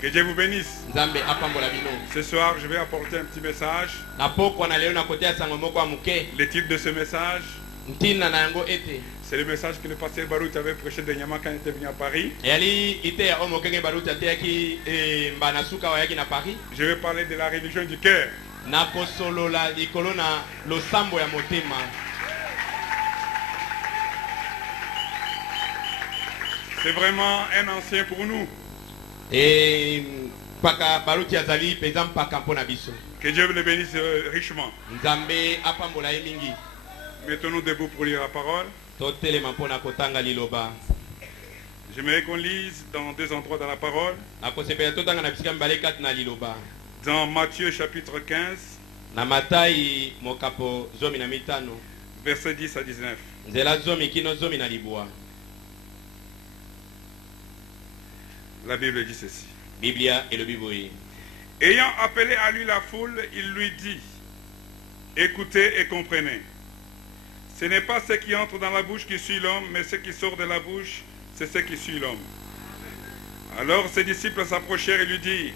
Que Dieu vous bénisse. Ce soir, je vais apporter un petit message. Le titre de ce message, c'est le message que le pasteur Barout avait prêché de Nyama quand il était venu à Paris. Je vais parler de la religion du cœur. C'est vraiment un ancien pour nous. Que Dieu le bénisse richement. Mettons-nous debout pour lire la parole. J'aimerais qu'on lise dans deux endroits dans la parole. Dans Matthieu chapitre 15, versets 10 à 19. La Bible dit ceci. Ayant appelé à lui la foule, il lui dit, écoutez et comprenez. Ce n'est pas ce qui entre dans la bouche qui suit l'homme, mais ce qui sort de la bouche, c'est ce qui suit l'homme. Alors ses disciples s'approchèrent et lui dirent,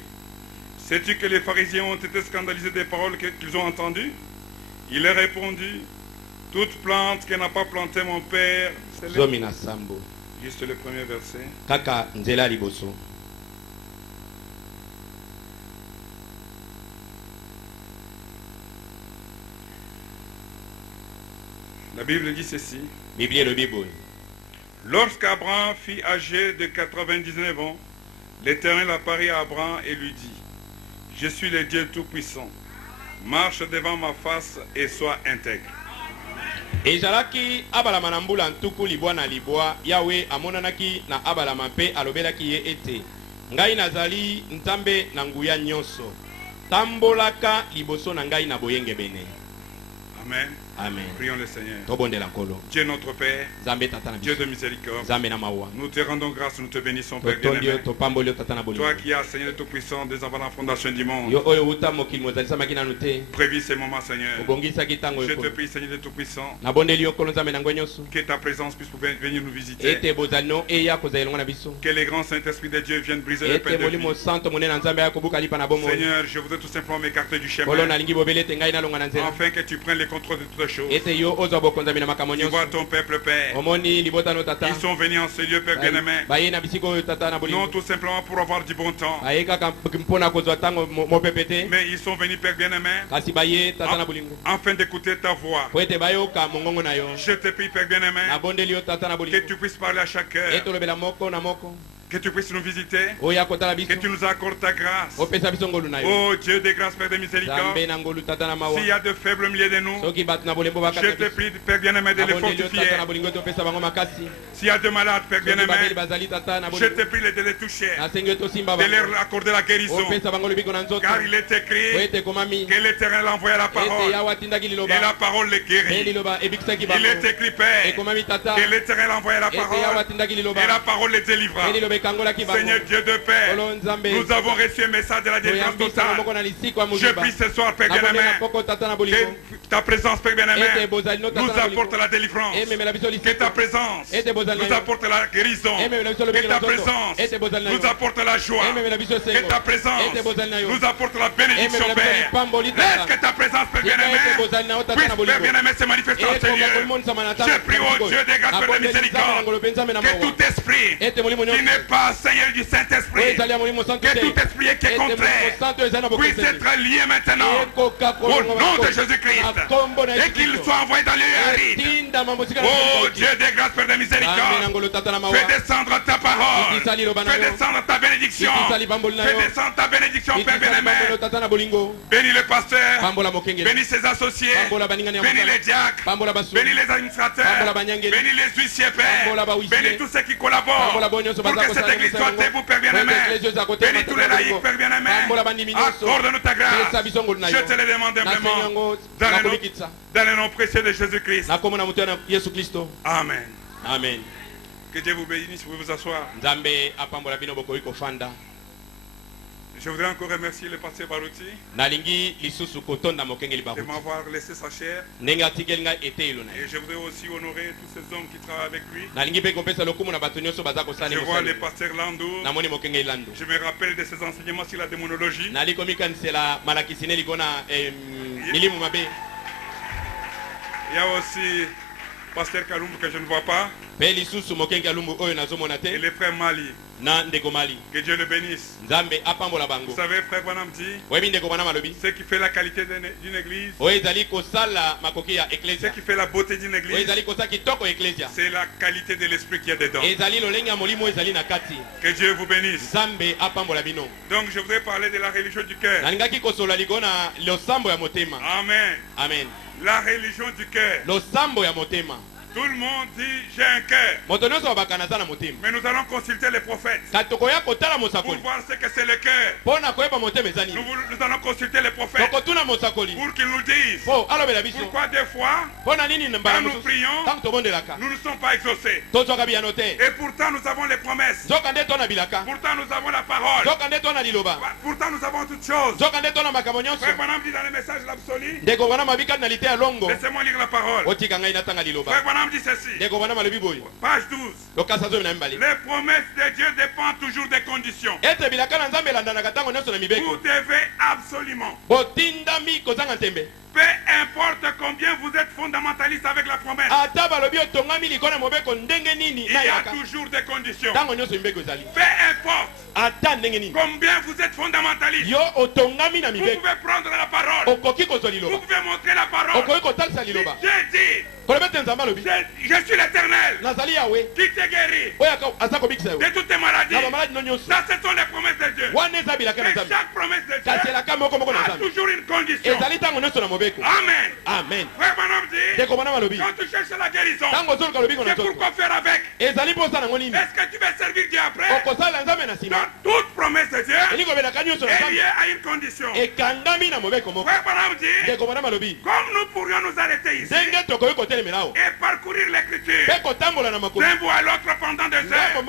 sais-tu que les pharisiens ont été scandalisés des paroles qu'ils ont entendues? Il leur répondit, toute plante que n'a pas planté mon Père, c'est juste le premier verset. La Bible dit ceci. Lorsqu'Abraham fut âgé de 99 ans, l'Éternel apparut à Abraham et lui dit, je suis le Dieu Tout-Puissant. Marche devant ma face et sois intègre. Ejalaki abalama na mbula ntuku libwa na libwa Yawe amonanaki na abalama pe alobelaki ye ete ngai nazali nzambe na nguya nyonso tambolaka liboso na ngai na boyenge bene. Amen. Amen. Prions le Seigneur. Dieu notre Père, Dieu de miséricorde, nous te rendons grâce, nous te bénissons, Père bien-aimé. Toi qui as, Seigneur Tout-Puissant, dès avant la fondation du monde, prévis ces moments, Seigneur. Je te prie, Seigneur Tout-Puissant, que ta présence puisse venir nous visiter. Que les grands Saint-Esprit de Dieu viennent briser le pain de vie. Seigneur, je voudrais tout simplement m'écarter du chemin, afin que tu prennes les contrôles de toutes choses. Tu vois ton peuple, Père. Ils sont venus en ce lieu, Père bien-aimé, non tout simplement pour avoir du bon temps, mais ils sont venus, Père bien-aimé, afin d'écouter ta voix. Je te prie, Père bien-aimé, que tu puisses parler à chaque heure, que tu puisses nous visiter, que tu nous accordes ta grâce. Oh Dieu de grâce, Père de miséricorde, s'il y a de faibles milieux de nous, je te prie, Père bien-aimé, de les fortifier. S'il y a de malades, Père bien-aimé, je te prie de les toucher, de leur accorder la guérison, car il est écrit que l'Éternel envoie la parole et la parole les guérit. Il est écrit, Père, que l'Éternel envoie la parole et la parole les délivra. Seigneur Dieu de paix, nous avons reçu un message de la délivrance totale. Je prie ce soir, Père bien-aimé, que ta présence, Père bien-aimé, nous apporte la délivrance. Que ta présence nous apporte la guérison. Que ta présence nous apporte la joie. Que ta présence nous apporte la bénédiction, Père. Laisse que ta présence, Père bien-aimé, puisse, Père bien-aimé, se manifester en ce lieu. Je prie au Dieu des grâces, Père de miséricorde, que tout esprit qui n'est pas Seigneur du Saint-Esprit, que tout esprit qui est contraire puisse être lié maintenant au nom de Jésus-Christ et qu'il soit envoyé dans les lieux arides. Oh Dieu des grâces, Père de miséricorde, fais descendre ta parole, fais descendre ta bénédiction, fais descendre ta bénédiction, Père bien-aimé. Bénis le pasteur, bénis ses associés, bénis les diacres, bénis les administrateurs, bénis les huissiers, Père, bénis tous ceux qui collaborent pour que cette église soit debout, Père bien-aimé. Bénis tous les laïcs, Père bien-aimé. Accorde-nous ta grâce. Je te le demande simplement dans le nom précieux de Jésus-Christ. Amen. Amen. Que Dieu vous bénisse, vous pouvez vous asseoir. Je voudrais encore remercier le pasteur Barouti de m'avoir laissé sa chair. Et je voudrais aussi honorer tous ces hommes qui travaillent avec lui. Je vois le pasteur Lando. Je me rappelle de ses enseignements sur la démonologie. Il y a aussi pasteur Kalumbu que je ne vois pas. Et le frère Mali. Que Dieu le bénisse. Vous savez, frère Branham dit, ce qui fait la qualité d'une église, ce qui fait la beauté d'une église, c'est la qualité de l'esprit qui est dedans. Que Dieu vous bénisse. Donc je voudrais parler de la religion du cœur. Amen. Amen. La religion du cœur. Tout le monde dit j'ai un cœur. Mais nous allons consulter les prophètes pour voir ce que c'est le cœur. Nous allons consulter les prophètes pour qu'ils nous disent pourquoi des fois quand nous prions nous ne sommes pas exaucés. Et pourtant nous avons les promesses. Pourtant nous avons la parole. Pourtant nous avons toutes choses. Frère Branham dit dans le message de l'absolu. Laissez-moi lire la parole. Frère Branham dit ceci. Page 12. Les promesses de Dieu dépendent toujours des conditions. Vous devez absolument, peu importe combien vous êtes fondamentaliste avec la promesse, il y a toujours des conditions. Peu importe combien vous êtes fondamentaliste, vous pouvez prendre la parole, vous pouvez montrer la parole. Dieu dit, je suis l'Éternel qui te guérit de toutes tes maladies. Ça, ce sont les promesses de Dieu. Mais chaque promesse de Dieu a toujours une condition. Amen. Amen. Frère Branham dit, quand tu cherches la guérison, c'est pourquoi faire avec. Est-ce que tu veux servir Dieu après? Dans toute promesse de Dieu est liée à une condition. Frère Branham dit, comme nous pourrions nous arrêter ici et parcourir l'écriture d'un bout à l'autre pendant des heures,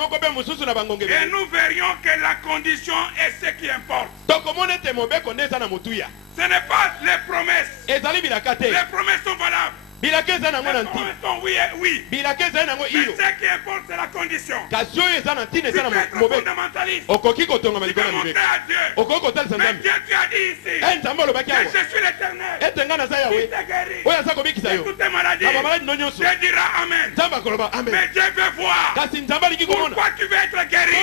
et nous verrions que la condition est ce qui importe. Ce n'est pas les promesses. Les promesses sont valables. Les promesses sont oui et oui. Mais ce qui importe, c'est la condition. Tu peux être fondamentaliste. Tu peux montrer à Dieu. Mais Dieu, tu as dit ici que je suis l'Éternel qui te guérit de toutes tes maladies. Dieu dira Amen. Mais Dieu veut voir pourquoi tu veux être guéri.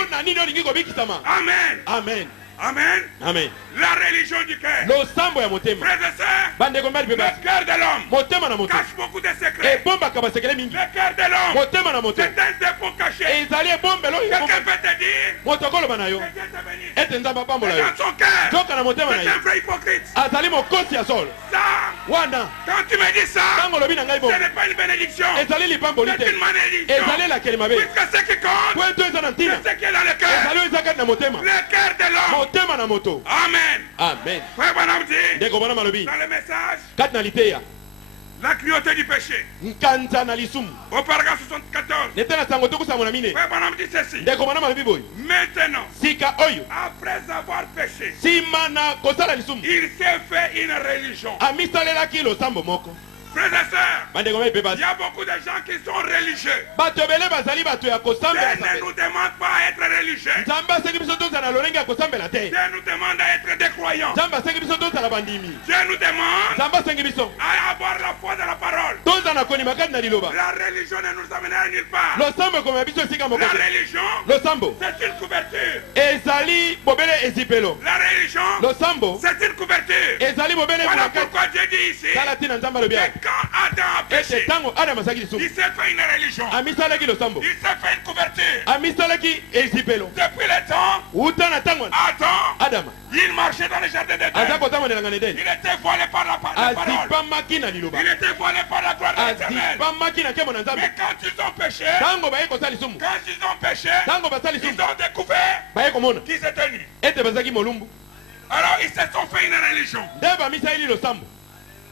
Amen. Amen. Amen. Amen. La religion du cœur. Frères et sœurs, le cœur de l'homme cache beaucoup de secrets. Le cœur de l'homme, c'est un dépôt caché. Quelqu'un peut te dire que Dieu te bénisse. Mais dans son cœur, c'est un vrai hypocrite. Ça, quand tu me dis ça, ce n'est pas une bénédiction. C'est une malédiction. Puisque ce qui compte, c'est ce qui est dans le cœur. Le cœur de l'homme. Amen. Amen. Frère Branham dit dans le message, la cruauté du péché. Au paragraphe 74, Frère Branham dit ceci. Maintenant, après avoir péché, il s'est fait une religion. Frères et sœurs, il y a beaucoup de gens qui sont religieux. Dieu ne nous demande pas à être religieux. Dieu nous demande à être des croyants. Dieu nous demande à avoir la foi de la parole. La religion ne nous amènera nulle part. La religion, c'est une couverture. La religion, c'est une couverture. Voilà pourquoi Dieu dit ici que quand Adam a péché, il s'est fait une religion. Il s'est fait une couverture. Depuis le temps, Adam, il marchait dans le jardin d'Éden. Il était voilé par la parole. Il était voilé par la gloire de l'Éternel. Mais quand ils ont péché, ils ont découvert qu'ils étaient nus. Alors ils se sont fait une religion.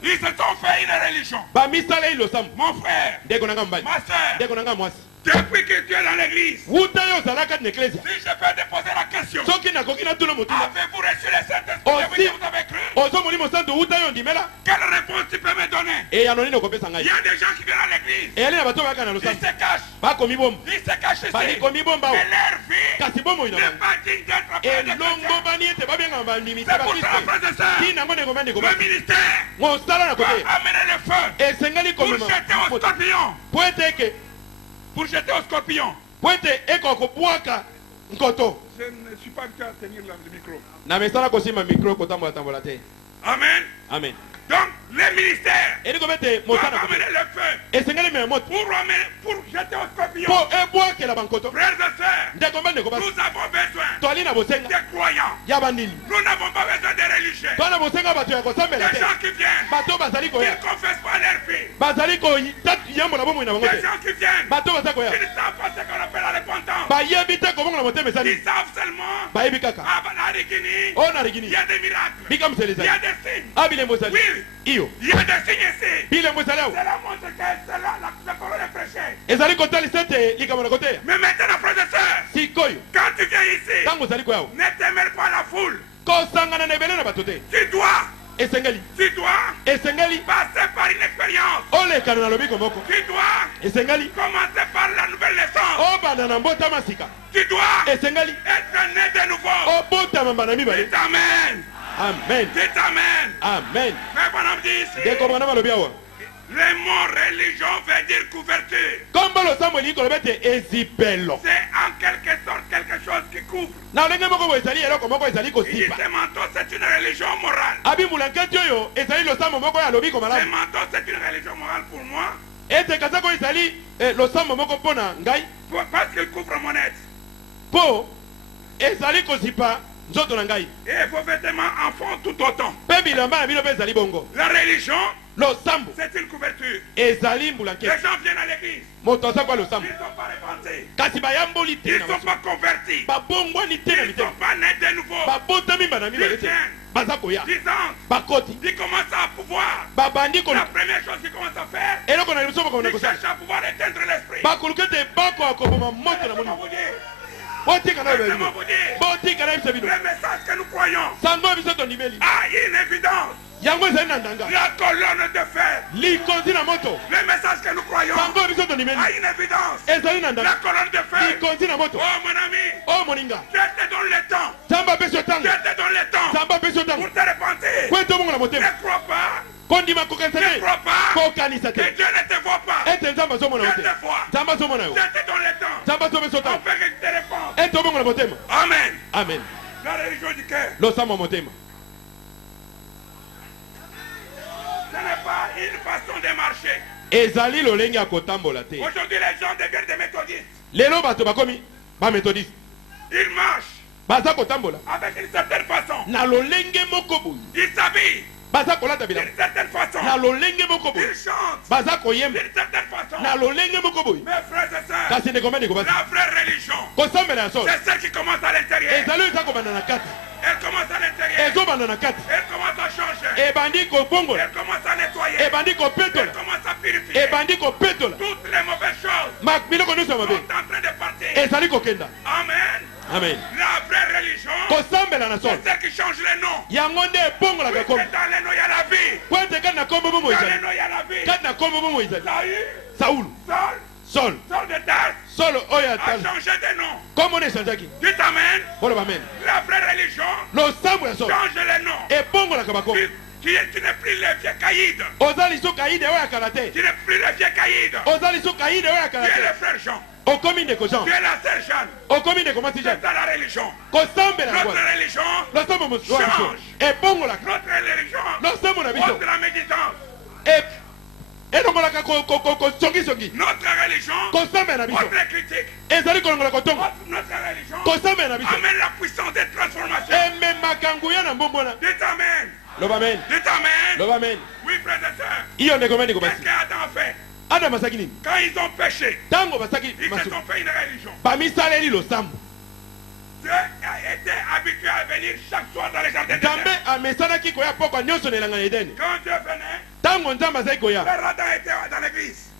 Ils se sont fait une religion. Mon frère, ma soeur, Depuis que tu es dans l'église, si je peux te poser la question, avez-vous reçu le Saint-Esprit que vous avez cru? Quelle réponse tu peux me donner? Il y a des gens qui viennent à l'église, ils se cachent, ils se cachent ici, mais leur vie n'est pas digne d'être appelée de chrétien. C'est pour ça, frères et sœurs, le ministère va amener le feu pour jeter au scorpion. Pour jeter au scorpion. Je ne suis pas habitué à tenir le micro. Amen. Amen. Donc, les ministères doivent amener le feu pour jeter au scorpion. Frères et sœurs, nous avons besoin des croyants. Nous n'avons pas besoin des religieux. Des gens qui viennent, qui ne confessent pas leur vie. Des gens qui viennent, qui ne savent pas ce qu'on appelle la repentance. Ils savent seulement, la Rigini, il y a des miracles, il y a des signes. Oui, il y a des signes ici. Cela montre que c'est là la parole est prêchée. Mais maintenant, frères et sœurs, quand tu viens ici, ne te mêle pas à la foule. Tu dois passer par une expérience. Tu dois commencer par la nouvelle leçon. Tu dois être né de nouveau. Dites amen. Amen. Dites amen. Amen. Mais bon homme dit ici, le mot religion veut dire couverture. C'est en quelque sorte quelque chose qui couvre. Et ce manteau, c'est une religion morale. Ce manteau, c'est une religion morale pour moi. Parce qu'il couvre mon être. Et vos vêtements en font tout autant. La religion, c'est une couverture. Les gens viennent à l'église. Ils ne sont pas repentis. Ils ne sont pas convertis. Ils ne sont pas nés de nouveau. Ils viennent. Ils commencent à pouvoir. La première chose qu'ils commencent à faire, ils cherchent à pouvoir éteindre l'esprit. Le message que nous croyons a une évidence. La colonne de fer. Le message que nous croyons a une évidence. La colonne de fer. Oh mon ami, Dieu te donne le temps. Dieu te donne le temps pour te repentir. Ne crois pas. Ne crois pas que Dieu ne te voit pas. Dieu te voit. Dieu te donne le temps. On fait que tu te réponds. Amen. Amen. La religion du cœur. Ce n'est pas une façon de marcher. Aujourd'hui, les gens deviennent des méthodistes. Ils marchent avec une certaine façon. Ils s'habillent d'une certaine façon. Ils chantent d'une certaine façon. Mes frères et sœurs, la vraie religion, c'est celle qui commence à l'intérieur. Elle commence à l'intérieur. Elle commence à changer. Elle commence à nettoyer. Elle commence à purifier. Toutes les mauvaises choses sont en train de partir. Amen. Amen. La vraie religion, c'est celle qui change les noms. Oui, dans les noms, il y a la vie. Dans les noms, il y a la vie. Saül de Tarse a changé de nom. Dites amen. La vraie religion change les noms. Tu n'es plus le vieux caïd. Tu n'es plus le vieux caïd. Tu es le frère Jean. Tu es la sœur Jeanne. C'est ça la religion. Notre religion change. Notre religion montre la médisance. Notre religion montre critique. Notre religion amène la puissance de transformation. Dites amen. Dites amen. Oui, frères et sœurs. Qu'est-ce qu'Adam a fait? Quand ils ont péché, ils se sont fait une religion. Dieu a été habitué à venir chaque soir dans les jardins d'Éden. Quand Dieu venait, Frère Adam était dans l'église.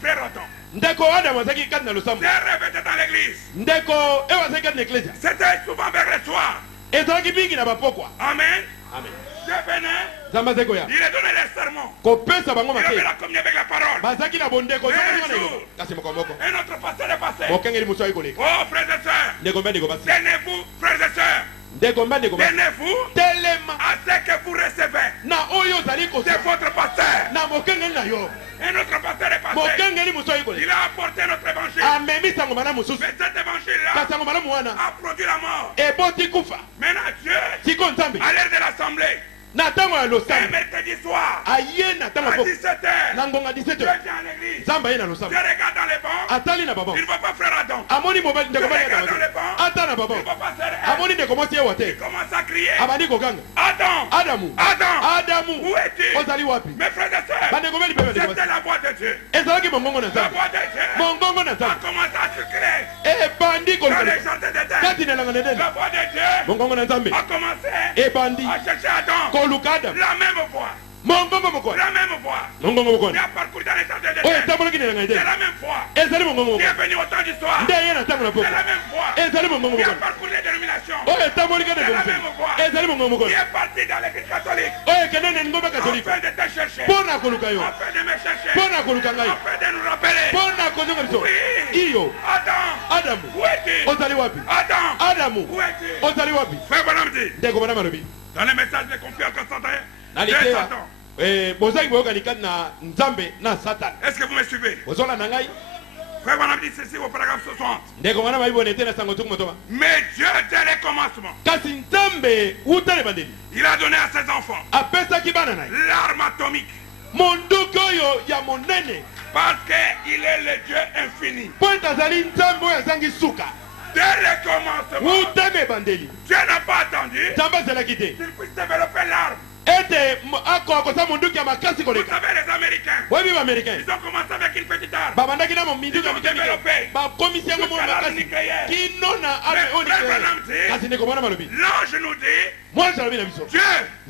Frère Adam. Ndeko Adam azaki kati na losambo. C'est répété dans l'église. Ndeko ewa azaki kati na eklezia. C'était souvent vers le soir. Ezalaki mingi na bapokwa. Amen. Amen. Dieu venait. Zamba zeko ya. Il a donné les sermons. Kopesa bango Il avait make. la communion avec la parole. Bazaki na bondeko Un zoko na jour, yo. Kasi mokomoko. un autre pasteur est passé. Mokengeli muso ayiko. Oh frères et sœurs. Ndeko mba ndeko basi. Tenez-vous, frères et sœurs. Ndeko mba ndeko basi. Tenez-vous Telema. à ce que vous recevez Na oyo zali ko. de votre pasteur. Na mokengeli na yo. Un autre pasteur est passé. Mokengeli muso ayiko. Il a apporté notre évangile. Amemi sango mana mususu. Mais cet évangile-là Kasango mana muana. a produit la mort. Eboti kufa. Maintenant Dieu, Siko nzambe. à l'heure de l'assemblée, Na tango ya un losambo. mercredi soir, Aye na tango à ko. 17h, Na ngonga Dieu 17h. vient à l'église. Zamba ye na losambo. Je regarde dans les bancs. Atali na baba. Il ne voit pas frère Adam. Amoni mobile Je ndeko mba regarde dans ya les bancs. ata na baba. Il ne voit pas sœur Ève. Amoni ndeko mwasi yewa Il te. commence à crier. Abandi koganga. Adam, Adamu. Adam, Adamu. où es-tu? Ozali wapi? Mes frères et sœurs, Bandeko beli bebe ndeko. c'était la voix de Dieu. Ezalaki mongongo na La nzambe. voix de Dieu Mongongo na a nzambe. commencé à circuler Ebandi dans kolukala. les jardins d'Éden. Kati na elanga na Edeni. La voix de Dieu Mongongo na nzambe. a commencé Ebandi à chercher Adam. koluka Adamu. La même voix. Mongongo moko. La même voix. Mongongo moko. Qui a parcouru dans les jardins Oyo d'Éden. etambolaki na elanga na C'est Edeni. la même voix. Ezali mongongo Qui moko. est venu au temps du soir. Nde ye na ntango na C'est poko. la même voix. Ezali mongongo Qui a moko. parcouru les dénominations. Oyo etambolaki na C'est la Edeni. même voix. Ezali mongongo moko. Qui est parti dans l'église catholique. Oyo ekende na ngomba katolika. Afin de te chercher. Pona koluka yo. Afin de me chercher. Pona koluka ngai. Afin de nous rappeler. Pona kozonga biso. Oui. Iyo. Adam. Adamu. Où es-tu? Ozali wapi? Adam. Adamu. Où es-tu? Ozali wapi? Frère Bonhomme dit. Ndeko bana malobi. Dans les messages de confiance Constantin. Naliteya. Bozaki boyokani kati na nzambe na Satan. Est-ce que vous me suivez? Bozola na ngai. Frère Bonhomme dit ceci au paragraphe 60. Ndeko bana maibone te na sango tuku motoba. Mais Dieu dès les commencements, Kasi nzambe uta le bandeli. il a donné à ses enfants Apesaki bana nai. l'arme atomique. Monduki oyo ya monene. Parce qu'il est le Dieu infini. Po ezali nzambe oyo azangi suka. Dès les commencements, Uta me bandeli. Dieu n'a pas attendu Nzambe azelaki te. qu'il puisse développer l'arme. Ete akosa monduki ya makasi Vous koleka. savez, les Américains, Boyebi ba américain. ils ont commencé avec une petite arme. Babandaki na monduki Ils ya ont mikami. développé Bakomisi yango mo jusqu'à l'arme makasi. nucléaire. Kino na ame Mais oni. Frère Branham dit, Kasi ndeko bana malobi. l'ange nous dit, Moi jalobi na biso. Dieu,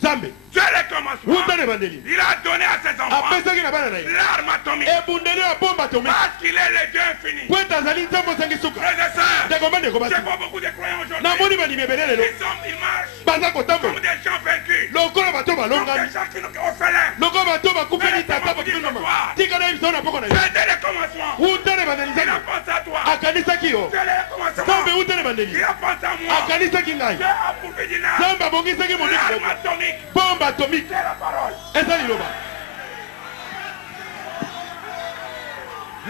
Nzambe. Dieu les commencements, Uta ne bandeli. il a donné à ses enfants Apesaki na bana nai. l'arme atomique. Ebundeli ya bomba atomique. Parce qu'il est le Dieu infini. Po ezali nzambe ozangi suka. Frères et sœurs, Ndeko bana ndeko basi. je vois beaucoup de croyants aujourd'hui. Namoni bandimi ebele lelo. Ils marchent Baza comme kotambola. des gens vaincus. Lokola bato Comme balongami. des gens qui n'ont orphelins. Lokola bato bakufeli tata bakufeli mama. Tika na biso na poko na yo. C'est dès le commencement. Uta ne bandeli Il a nzambe. pensé à toi. Akanisaki yo. Dès le commencement. Nzambe uta ne bandeli. Il a pensé à moi. Akanisaki ngai. Dieu a pourvu d'une arme. Nzambe abongisaki monduki. L'arme atomique. Bomba atomique. C'est la parole. Eza liloba.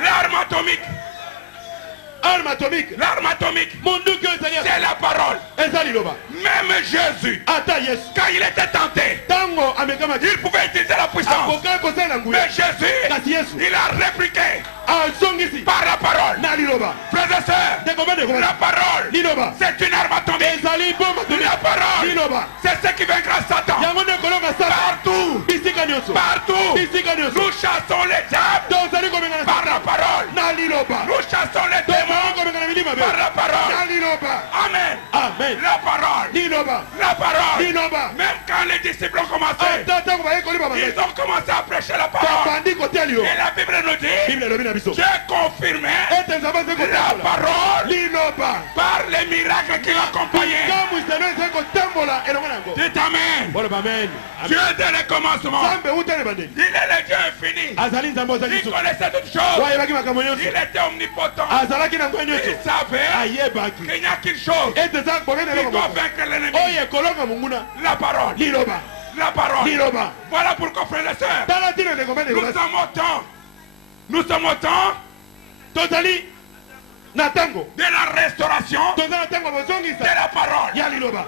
L'arme atomique. Arme atomique. L'arme atomique. Monduki oyo ezali C'est la parole. eza liloba. Même Jésus, Ata Yesu. quand il était tenté, Tango amekamaki. il pouvait utiliser la puissance. Akoka kosala nguya. Mais Jésus, Kasi Yesu. il a répliqué Azongisi. par la parole. Na liloba. Frères et sœurs, Ndeko bana ndeko la basi. parole, Liloba. c'est une arme atomique. Ezali bomba atomique. La parole, Liloba. c'est ce qui vaincra Satan. Yango nde kolonga Satan. Partout, Bisika nyonso. partout, Bisika nyonso. nous chassons les diables Tozali kobenga na par la Satan. parole. Na liloba. Nous chassons les Tozali démons kobenga na milima par be. la parole. Na liloba. Amen. Amen. La parole, Liloba. la parole. Liloba. Même quand les disciples ont commencé, Ata tango baye koliba ils bango. ont commencé à prêcher la parole. Babandi kotia liloba. Et la Bible nous dit, Bible elobi na biso. Dieu confirmait Ete nzambe aze la kotambola. parole Liloba. par les miracles qui l'accompagnaient. Kamu iselo eze kotambola elongo na yango. Dites Amen. Boloba amen. Dieu dès le commencement, Nzambe uta ne bandeli. il est le Dieu infini. Azali nzambe ozali Il suka. connaissait toutes choses. Wayebaki makambo Il nyonso. était omnipotent. Azalaki na nguya Il nyonso. savait Ayebaki. qu'il n'y a qu'une chose Ete eza bonene qui eloko doit moko. vaincre l'ennemi. Oyo ekolonga monguna. La parole. Liloba. La parole. Liloba. Voilà pourquoi, frères et sœurs, Tala tina ndeko bana nous ndeko basi. sommes au temps. Nous sommes au temps Tozali na tango. de la restauration Toza na tango de bozongisa. la parole. Ya liloba.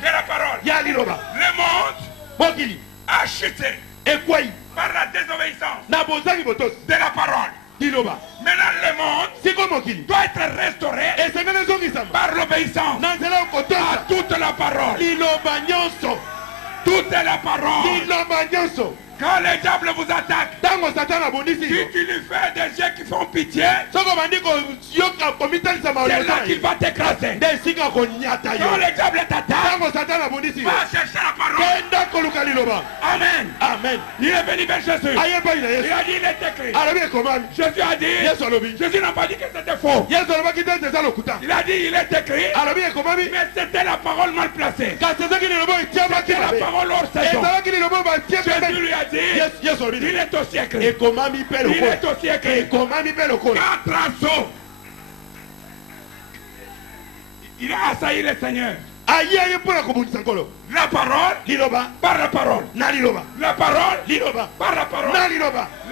De la parole. Ya liloba. Le monde Mokili. a chuté Ekwai. par la désobéissance Na bozangi botosi. de la parole. Liloba. Maintenant, le monde Siko mokili. doit être restauré Esengeli ezongisama. par l'obéissance Na nzela ya à kotosa. toute la parole. Liloba nyonso. Toute la parole. Liloba nyonso. Quand le diable vous attaque, Tango Satan abondisi si yo. tu lui fais des yeux qui font pitié, Soko bandi koyoka komitalisa c'est maoyo là qu'il va t'écraser. nde esika konyata yo. Quand le diable t'attaque, Tango Satan abondisi yo. va chercher la parole. Kenda koluka liloba. Amen. Amen. Amen. Il est venu vers Jésus. Il a dit, il est écrit. Jésus a dit, Jésus n'a pas dit que c'était faux. Il a dit, il est écrit. Mais c'était la parole mal placée. C'était la parole hors saison. Jésus lui a dit, il est aussi écrit. Il est aussi écrit. 4 assauts. Il a assailli le Seigneur. La parole, par la parole. La parole, par la parole.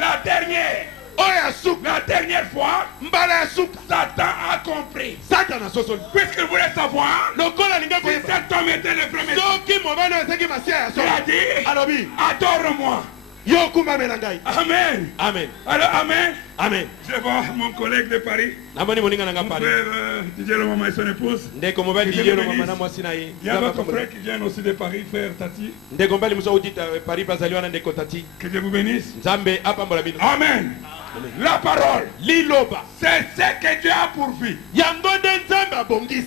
La dernière fois, Satan a compris. Puisqu'il voulait savoir si cet homme était le premier. Il a dit, adore-moi. Amen. Amen. Alors, amen. Amen. Je vois mon collègue de Paris, mon frère Didier le maman et son épouse. Il y a votre frère qui vient aussi de Paris, frère Tati. Que Dieu vous bénisse. Amen. La parole, c'est ce que Dieu a pourvu.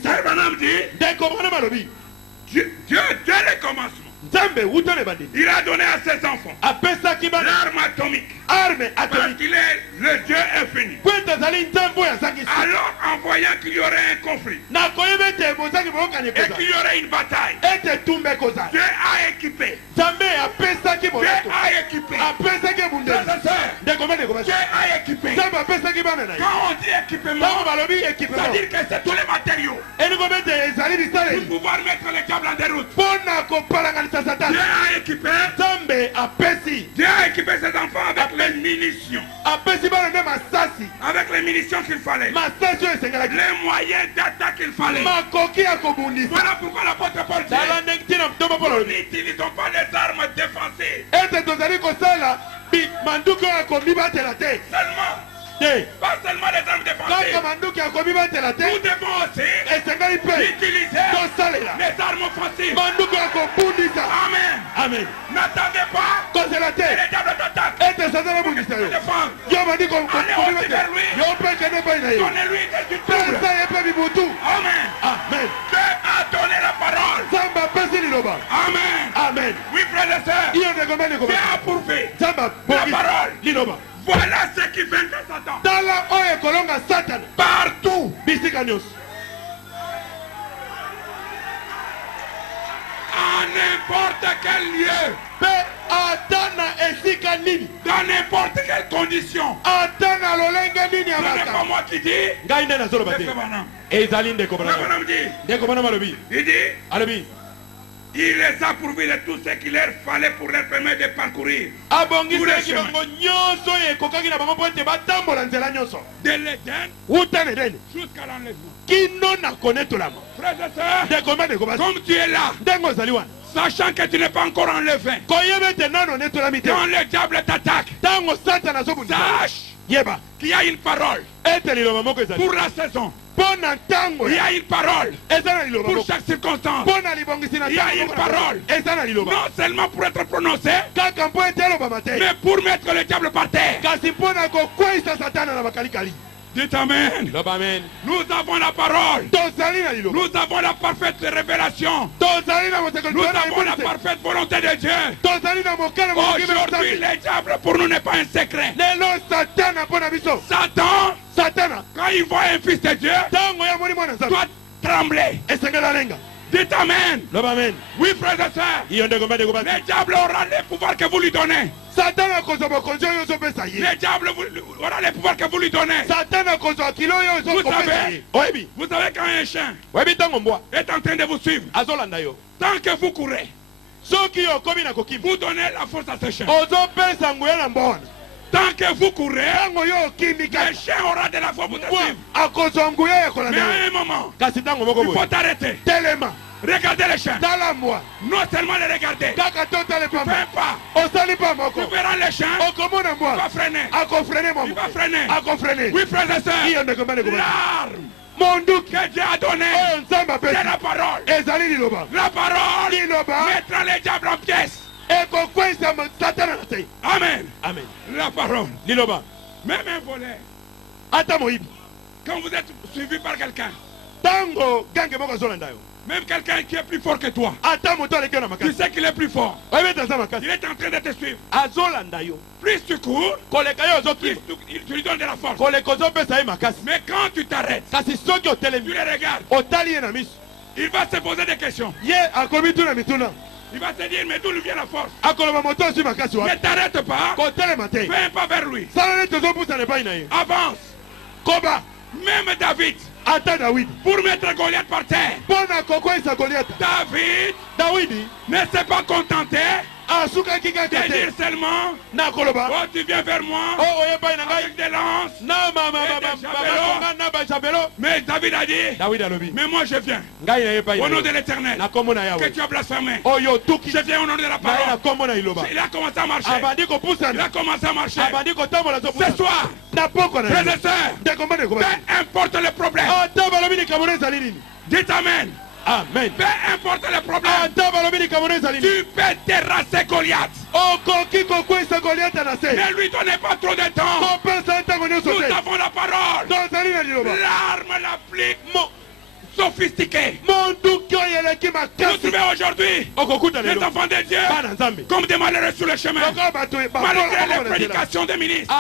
Frère Branham dit, Dieu le commencement. Il a donné à ses enfants l'arme atomique. Parce qu'il est le Dieu infini. Alors, en voyant qu'il y aurait un conflit et qu'il y aurait une bataille, Dieu a équipé. Dieu a équipé. Dieu a équipé. Quand on dit équipement, c'est-à-dire que c'est tous les matériaux pour pouvoir mettre le diable en déroute. Dieu a équipé. Dieu a équipé ses enfants avec les munitions. Avec les munitions qu'il fallait. Les moyens d'attaque qu'il fallait. Voilà pourquoi l'apôtre Paul dit, nous n'utilisons pas les armes défensives. Pas seulement les armes défensives. Nous devons aussi utiliser les armes offensives. Amen. Amen. N'attendez pas que le diable t'attaque. Allez aussi vers lui. Donnez-lui du trouble. Amen. Amen. Dieu a donné la parole. Amen. Amen. Oui, frères et sœurs. Dieu a pourvu la parole. Voilà ce qui vaincra Satan. Partout. À n'importe quel lieu. Dans n'importe quelle condition. Ce n'est pas moi qui dis. Il dit, il les a pourvus de tout ce qu'il leur fallait pour leur permettre de parcourir tous les chemins. De l'Éden jusqu'à l'enlèvement. Frères et sœurs, comme tu es là, sachant que tu n'es pas encore enlevé, quand le diable t'attaque, sache qu'il y a une parole pour la saison. Il y a une parole pour chaque circonstance. Il y a une parole non seulement pour être prononcée, mais pour mettre le diable par terre. Dites Amen. Nous avons la parole. Nous avons la parfaite révélation. Nous avons la parfaite volonté de Dieu. Aujourd'hui, le diable pour nous n'est pas un secret. Satan, quand il voit un fils de Dieu, doit trembler. Dites Amen. Oui, frères et sœurs. Le diable aura les pouvoirs que vous lui donnez. Le diable aura les pouvoirs que vous lui donnez. Vous savez quand un chien est en train de vous suivre, tant que vous courez, vous donnez la force à ce chien. Tant que vous courez, le chien aura de la force pour te suivre. Mais à un moment, il faut t'arrêter. Regardez les chiens. Non seulement les regarder. Tu fais pas. Tu verras les chiens. Il va freiner. Il va freiner. Oui, frères et sœurs. L'arme que Dieu a donné, c'est la parole. La parole mettra les diables en pièces. Amen. La parole. Même un voleur. Quand vous êtes suivi par quelqu'un, Tango gange moko zolanda yo. Même quelqu'un qui est plus fort que toi. Tu sais qu'il est plus fort. Il est en train de te suivre. Plus tu cours, plus tu lui donnes de la force. Mais quand tu t'arrêtes, tu le regardes, il va se poser des questions. Il va se dire, mais d'où lui vient la force? Ne t'arrête pas. Fais un pas vers lui. Avance. Même David, pour mettre Goliath par terre, David ne s'est pas contenté de dire seulement, oh, tu viens vers moi avec des lances et des javelots. Mais David a dit, mais moi je viens au nom de l'Éternel que tu as blasphémé. Je viens au nom de la parole. Il a commencé à marcher. Il a commencé à marcher. Ce soir, frères et sœurs, peu importe le problème, dites Amen. Amen. Peu importe le problème, tu peux terrasser Goliath. Ne lui donnez pas trop de temps. Nous avons la parole. L'arme la plus sophistiquée. Nous trouvons aujourd'hui les enfants de Dieu comme des malheureux sur le chemin. Malgré les prédications des ministres,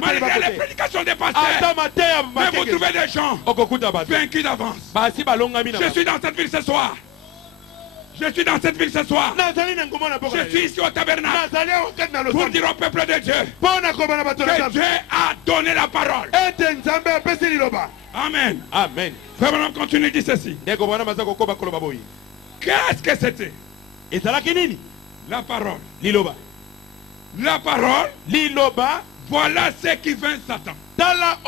malgré les prédications des pasteurs, mais vous trouvez des gens vaincus d'avance. Je suis dans cette ville ce soir. Je suis dans cette ville ce soir. Je suis ici au tabernacle pour dire au peuple de Dieu que Dieu a donné la parole. Amen. Amen. Frère Branham continue de dire ceci. Qu'est-ce que c'était? La parole. La parole. Voilà ce qui vainc Satan. La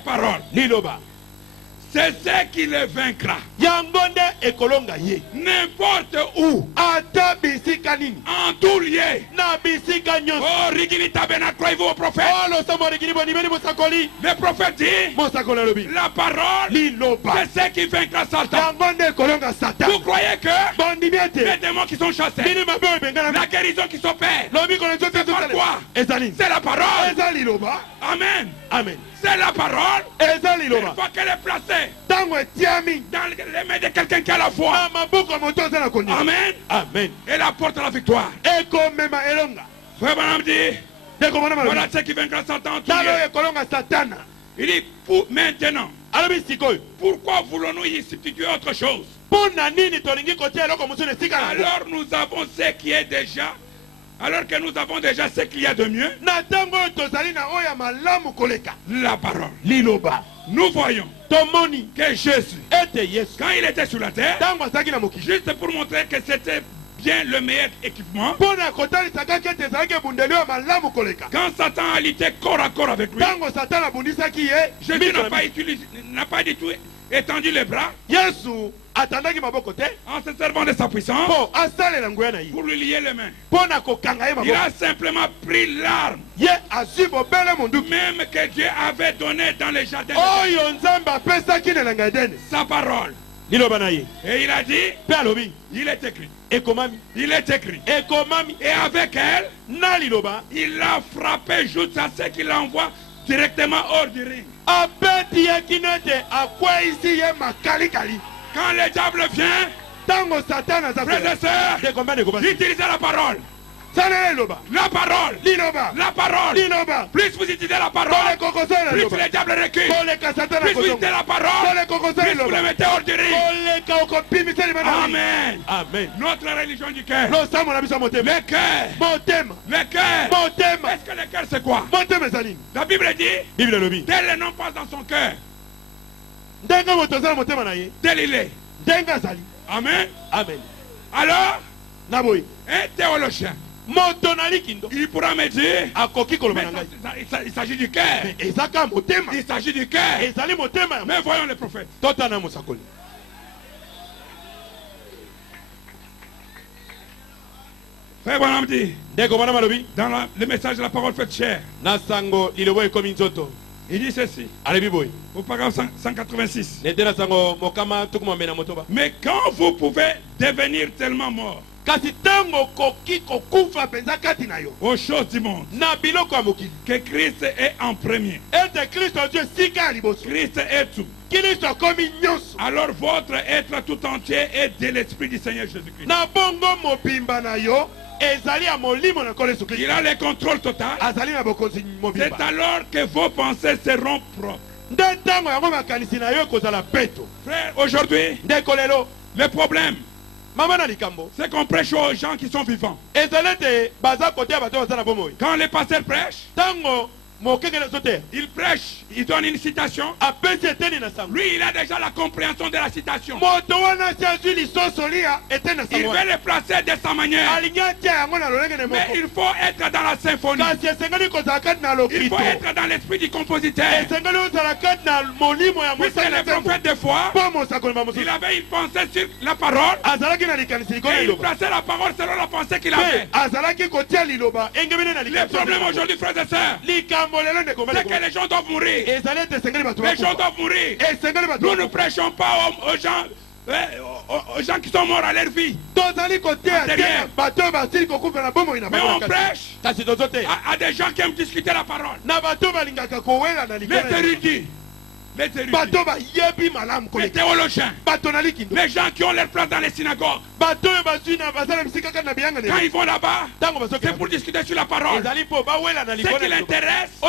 parole. C'est ce qui le vaincra. N'importe où. En tout lieu. Oh, Rigini Tabernacle, croyez-vous au prophète? Le prophète dit, la parole, c'est ce qui vaincra Satan. Vous croyez que les démons qui sont chassés, la guérison qui s'opère, c'est par quoi? C'est la parole. Amen. Amen. C'est la parole. Une fois qu'elle est placée dans les mains de quelqu'un qui a la foi. Amen. Amen. Elle apporte la victoire. Frère Branham dit, voilà ce qui vaincra Satan. Il dit, maintenant, pourquoi voulons-nous y substituer autre chose? Alors nous avons ce qui est déjà. Alors que nous avons déjà ce qu'il y a de mieux. La parole. Nous voyons que Jésus, quand il était sur la terre, juste pour montrer que c'était bien le meilleur équipement, quand Satan a lutté corps à corps avec lui, Jésus n'a pas du tout étendu les bras en se servant de sa puissance pour lui lier les mains. Il a simplement pris l'arme même que Dieu avait donné dans les jardins, sa parole. Et il a dit, il est écrit. Il est écrit. Et avec elle, il a frappé jusqu'à ce qu'il l'envoie directement hors du ring. Quand le diable vient, frères et sœurs, utilisez la parole. La parole. La parole. Plus vous utilisez la parole, plus le diable recule. Plus vous utilisez la parole, plus vous le mettez hors du ring. Amen. Amen. Notre religion du cœur. Le cœur. Le cœur. Est-ce que le cœur c'est quoi? La Bible dit, tel le nom passe dans son cœur, tel il est. Amen. Amen. Alors, un théologien, il pourra me dire, il s'agit du cœur. Il s'agit du cœur. Mais voyons les prophètes. Frère Branham dit, dans le message de la parole faite chair, il dit ceci, au paragraphe 186. Mais quand vous pouvez devenir tellement mort aux choses du monde, que Christ est en premier. Christ est tout. Alors votre être tout entier est de l'esprit du Seigneur Jésus-Christ. Il a le contrôle total. C'est alors que vos pensées seront propres. Frère, aujourd'hui, le problème, c'est qu'on prêche aux gens qui sont vivants. Quand les pasteurs prêchent, il prêche, il donne une citation. Lui, il a déjà la compréhension de la citation. Il veut le placer de sa manière. Mais il faut être dans la symphonie. Il faut être dans l'esprit du compositeur. Puisque le prophète de foi, il avait une pensée sur la parole. Et il plaçait la parole selon la pensée qu'il avait. Le problème aujourd'hui, frères et sœurs, c'est que les gens doivent mourir. Les gens doivent mourir. Nous ne prêchons pas aux gens qui sont morts à leur vie. Mais on prêche à des gens qui aiment discuter la parole. Les érudits. Les théologiens, les gens qui ont leur place dans les synagogues, quand ils vont là-bas, c'est pour discuter sur la parole. Ce qui l'intéresse, ce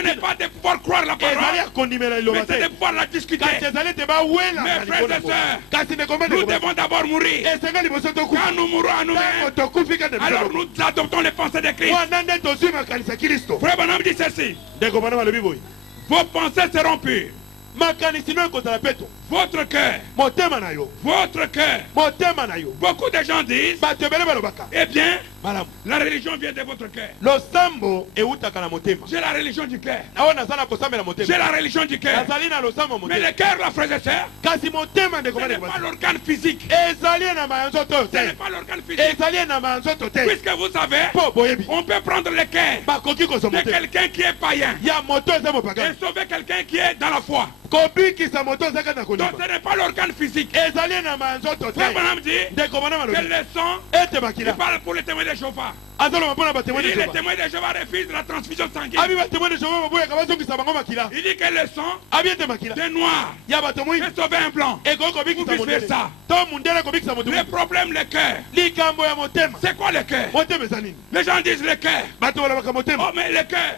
n'est pas de pouvoir croire la parole, mais c'est de pouvoir la discuter. Mes frères et sœurs, nous devons d'abord mourir. Quand nous mourrons à nous-mêmes, alors nous adoptons les pensées de Christ. Frère Branham dit ceci: vos pensées seront pures. Votre cœur. Votre cœur. Beaucoup de gens disent, eh bien, la religion vient de votre cœur. J'ai la religion du cœur. J'ai la religion du cœur. Mais le cœur, la frère et sœur, ce n'est pas l'organe physique. Ce n'est pas l'organe physique. Puisque vous savez, on peut prendre le cœur de quelqu'un qui est païen et sauver quelqu'un qui est dans la foi. Donc ce n'est pas l'organe physique. Frère Branham dit que le sang, il parle pour les témoins de Jéhovah. Les témoins de Jéhovah refusent la transfusion sanguine. Il dit que le sang des noirs peut sauver un blanc. Vous vice versa. Le problème, le cœur. C'est quoi le cœur? Les gens disent le cœur. Oh, mais le cœur.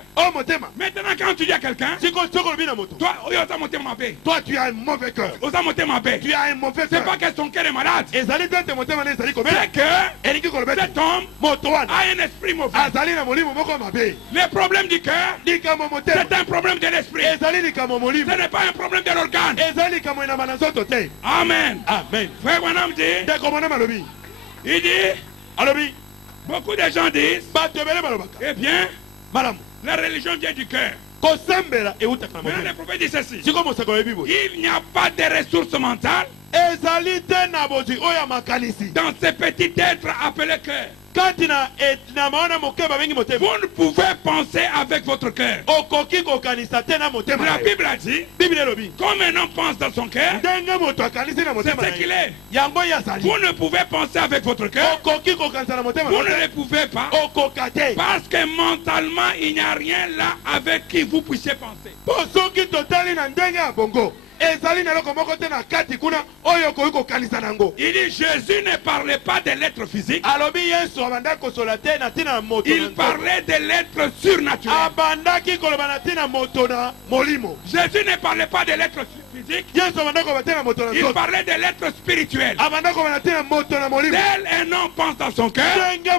Maintenant, quand tu dis à quelqu'un, toi, tu as un mauvais cœur. Tu as un mauvais cœur. C'est pas que son cœur est malade. C'est que cet homme a un esprit mauvais. Le problème du cœur, c'est un problème de l'esprit. Ce n'est pas un problème de l'organe. Amen. Frère Branham dit, il dit, beaucoup de gens disent, eh bien, la religion vient du cœur. Maintenant, le prophète dit ceci: il n'y a pas de ressources mentales dans ce petit être appelé cœur. Vous ne pouvez penser avec votre cœur. La Bible a dit, comme un homme pense dans son cœur, c'est ce qu'il est. Vous ne pouvez penser avec votre cœur. Vous ne le pouvez pas. Parce que mentalement, il n'y a rien là avec qui vous puissiez penser. Il dit Jésus ne parlait pas de l'être physique. Il parlait de l'être surnaturel. Jésus ne parlait pas de l'être physique. Il parlait de l'être spirituel. Tel un homme pense dans son cœur, tel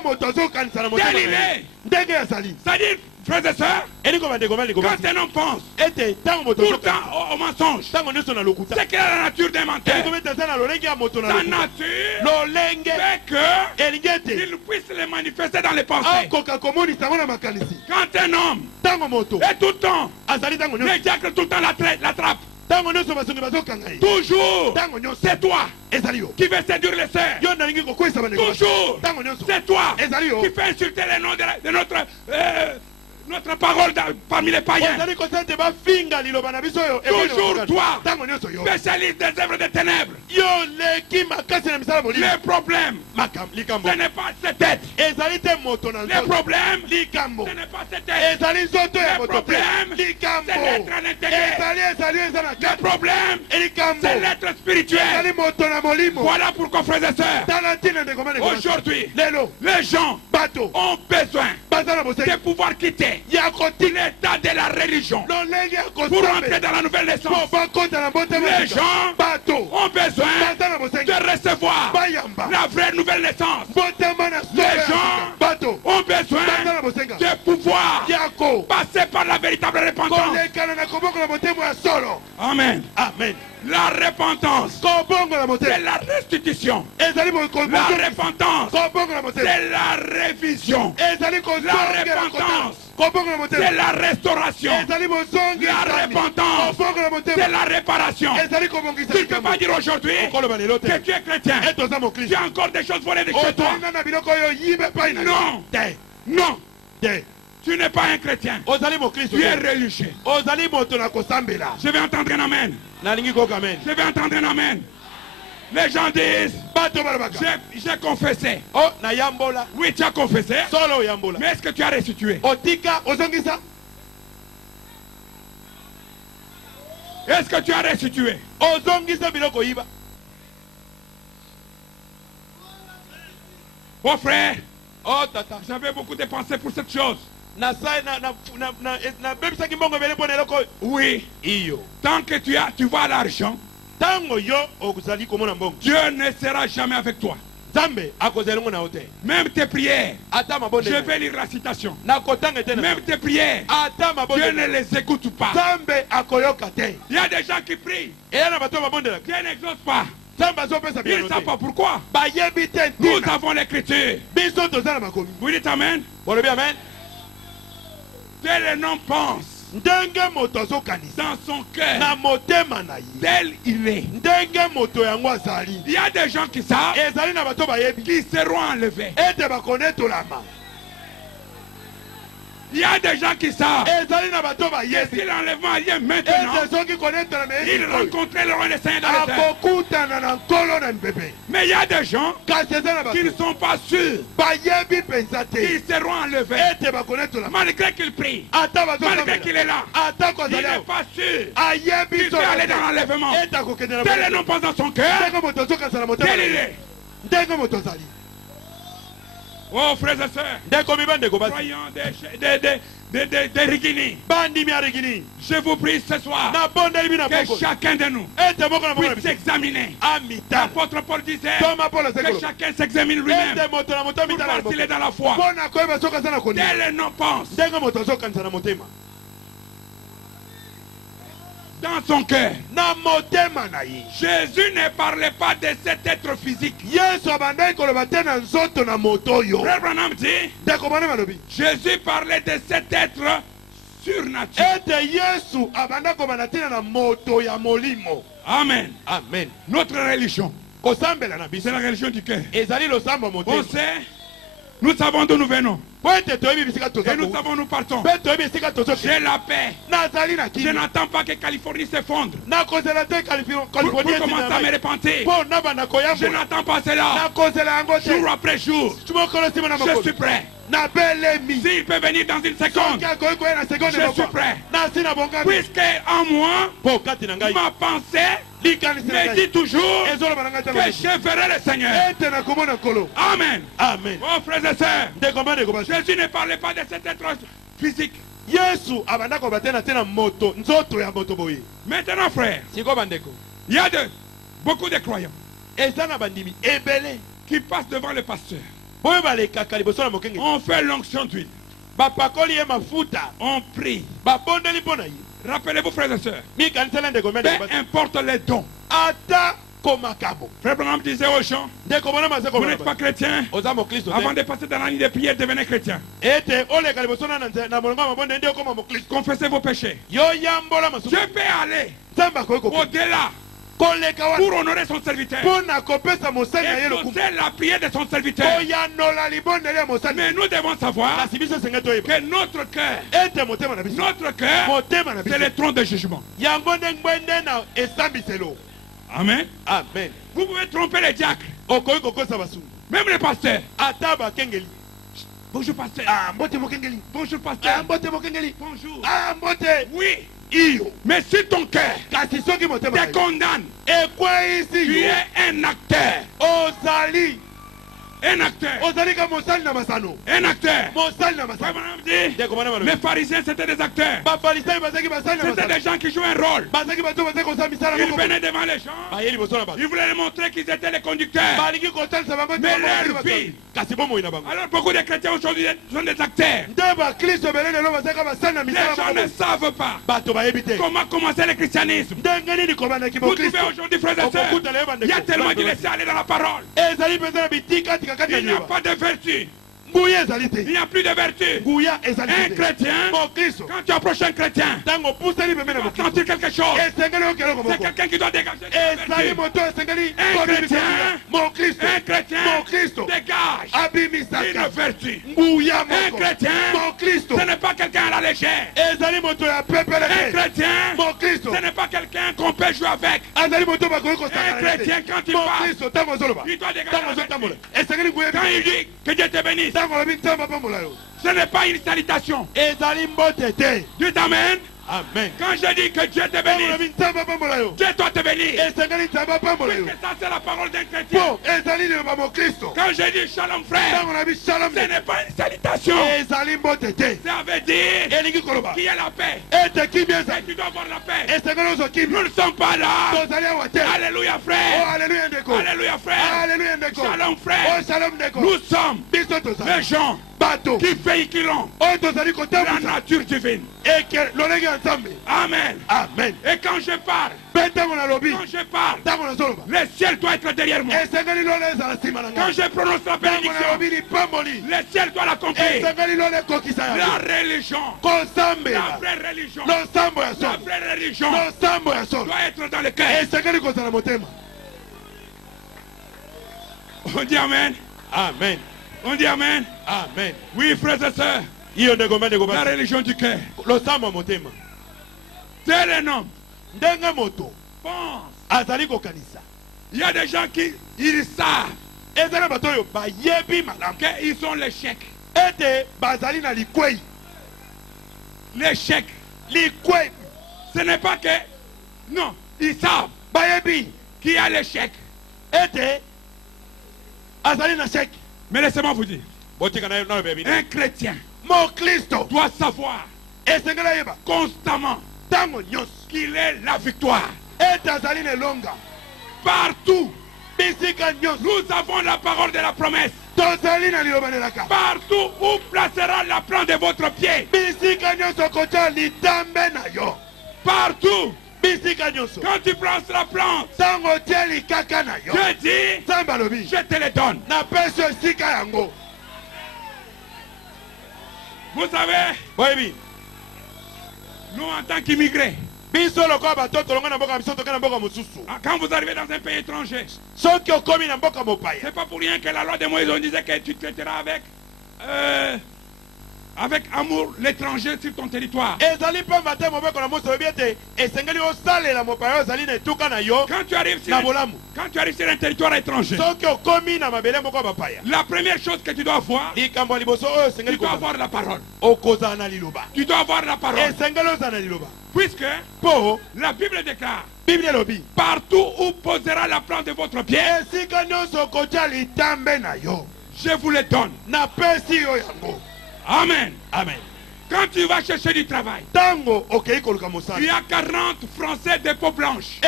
il est. C'est-à-dire, frères et sœurs, quand un homme pense tout le temps au mensonge, c'est qu'il a la nature d'un menteur. Sa nature fait qu'il puisse le manifester dans les pensées. Quand un homme est tout le temps, le diable tout le temps l'attrape. Toujours, c'est toi qui veux séduire les sœurs. Toujours, c'est toi qui fait insulter le nom de notre notre parole parmi les païens. Toujours toi, spécialiste des œuvres des ténèbres. Les problèmes, ce n'est pas cette tête. Les problèmes, ce n'est pas cette tête. Les problèmes, c'est l'être à l'intérieur. Les problèmes, c'est l'être spirituel. Voilà pourquoi, frères et sœurs, aujourd'hui, les gens ont besoin de pouvoir quitter l'état de la religion pour entrer dans la nouvelle naissance. Les gens ont besoin de recevoir la vraie nouvelle naissance. Les gens ont besoin de pouvoir passer par la véritable repentance. Amen. Amen. La repentance, c'est la restitution. La repentance, c'est la révision. La repentance, c'est la restauration. La repentance, c'est la réparation. Tu ne peux pas dire aujourd'hui que tu es chrétien. Tu as encore des choses volées de chez toi. Non. Non. Tu n'es pas un chrétien. Tu es religieux. Je vais entendre un amen. Je vais entendre un amen. Les gens disent, j'ai confessé. Oui, tu as confessé. Mais est-ce que tu as restitué? Est-ce que tu as restitué? Oh frère, j'avais beaucoup de pensées pour cette chose. Oui. Tant que tu vois l'argent, Dieu ne sera jamais avec toi. Même tes prières, je vais lire la citation. Même tes prières, Dieu ne les écoute pas. Il y a des gens qui prient, Dieu n'exauce pas. Ils ne savent pas pourquoi. Nous avons l'écriture. Vous dites amen? Tel un homme pense dans son cœur, tel il est. Il y a des gens qui savent, qui seront enlevés. Il y a des gens qui savent que si l'enlèvement a lieu maintenant, ils rencontraient le roi des Seigneurs dans la terre. Mais il y a des gens qui ne sont pas sûrs qu'ils seront enlevés. Malgré qu'ils prient, malgré qu'il est là, il n'est pas sûr qu'il peut aller dans l'enlèvement. Tel non pas dans son cœur, tel il est. Oh frères et sœurs, croyants des Rigini, je vous prie ce soir que chacun de nous puisse s'examiner. L'apôtre Paul disait que chacun s'examine lui-même pour voir s'il est dans la foi. Tel non pense dans son cœur. Jésus ne parlait pas de cet être physique. Frère Branham dit, Jésus parlait de cet être surnaturel. Amen. Amen. Notre religion, c'est la religion du cœur. On sait, nous savons d'où nous venons. Et nous savons nous partons. J'ai la paix. Je n'attends pas que Californie s'effondre pour commencer à me repentir. Je n'attends pas cela. Jour après jour, je suis prêt. S'il peut venir dans une seconde, je suis prêt. Puisque en moi, ma pensée me dit toujours que je verrai le Seigneur. Amen. Amen. Oh frères et sœurs, Jésus ne parlait pas de cet être physique. Maintenant frère, il y a beaucoup de croyants qui passent devant le pasteur. On fait l'onction d'huile. On prie. Rappelez-vous frères et sœurs, peu importe les dons. Frère Branham disait aux gens, vous n'êtes pas chrétien, avant de passer dans la nuit de prière, devenez chrétien. Confessez vos péchés. Je peux aller au-delà pour honorer son serviteur. Exaucer la prière de son serviteur. Mais nous devons savoir que notre cœur, c'est le trône de jugement. Amen. Amen. Vous pouvez tromper les diacres, même les pasteurs. Bonjour pasteur. Bonjour pasteur. Bonjour. Oui. Mais si ton cœur te condamne, tu es un acteur. Un acteur. Un acteur. Les pharisiens c'était des acteurs. C'était des gens qui jouaient un rôle. Ils venaient devant les gens. Ils voulaient leur montrer qu'ils étaient les conducteurs. Mais leur vie. Alors beaucoup de chrétiens aujourd'hui sont des acteurs. Les gens ne savent pas comment commencer le christianisme. Vous trouvez aujourd'hui, frères et sœurs, il y a tellement de laisser aller dans la parole. Il n'y a pas de vertu. Il n'y a plus de vertu. Un chrétien, quand tu approches un chrétien, tu vas sentir quelque chose. C'est quelqu'un qui doit dégager de la vertu. Un chrétien dégage une vertu. Un chrétien, ce n'est pas quelqu'un à la légère. Un chrétien, ce n'est pas quelqu'un qu'on peut jouer avec. Un chrétien, quand il parle, il doit dégager la vertu. Quand il dit que Dieu te bénisse, ce n'est pas une salutation. Dites amen. Amen. Quand je dis que Dieu te bénisse, Dieu doit te bénir. Parce que ça c'est la parole d'un chrétien. Quand je dis shalom frère, ce n'est pas une salutation. Ça veut dire qui a la paix. Et tu dois avoir la paix. Nous ne sommes pas là. Alléluia frère. Alléluia frère. Shalom frère. Nous sommes les gens qui véhiculons la nature divine. Amen. Amen. Et quand je parle, le ciel doit être derrière moi. Quand je prononce la bénédiction, le ciel doit l'accomplir. La religion, la vraie religion, doit être dans le cœur. On dit amen. Amen. On dit amen. Amen. Oui, frères et sœurs. La religion du cœur. Tel un homme pense. Il y a des gens qui ils savent qu'ils ont l'échec. L'échec. Ce n'est pas que... Non, ils savent qu'il y a l'échec. Mais laissez-moi vous dire. Un chrétien doit savoir constamment qu'il est la victoire. Partout, nous avons la parole de la promesse. Partout où placera la plante de votre pied. Partout. Quand tu places la plante, je dis, je te le donne. Vous savez, nous en tant qu'immigrés, quand vous arrivez dans un pays étranger, c'est pas pour rien que la loi de Moïse on disait que tu traiteras avec amour l'étranger sur ton territoire. Quand tu arrives sur un territoire étranger, la première chose que tu dois avoir, tu dois avoir la parole. Tu dois avoir la parole. Puisque la Bible déclare, partout où posera la plante de votre pied, je vous le donne. Amen. Amen. Quand tu vas chercher du travail, il y a 40 Français de peau blanche.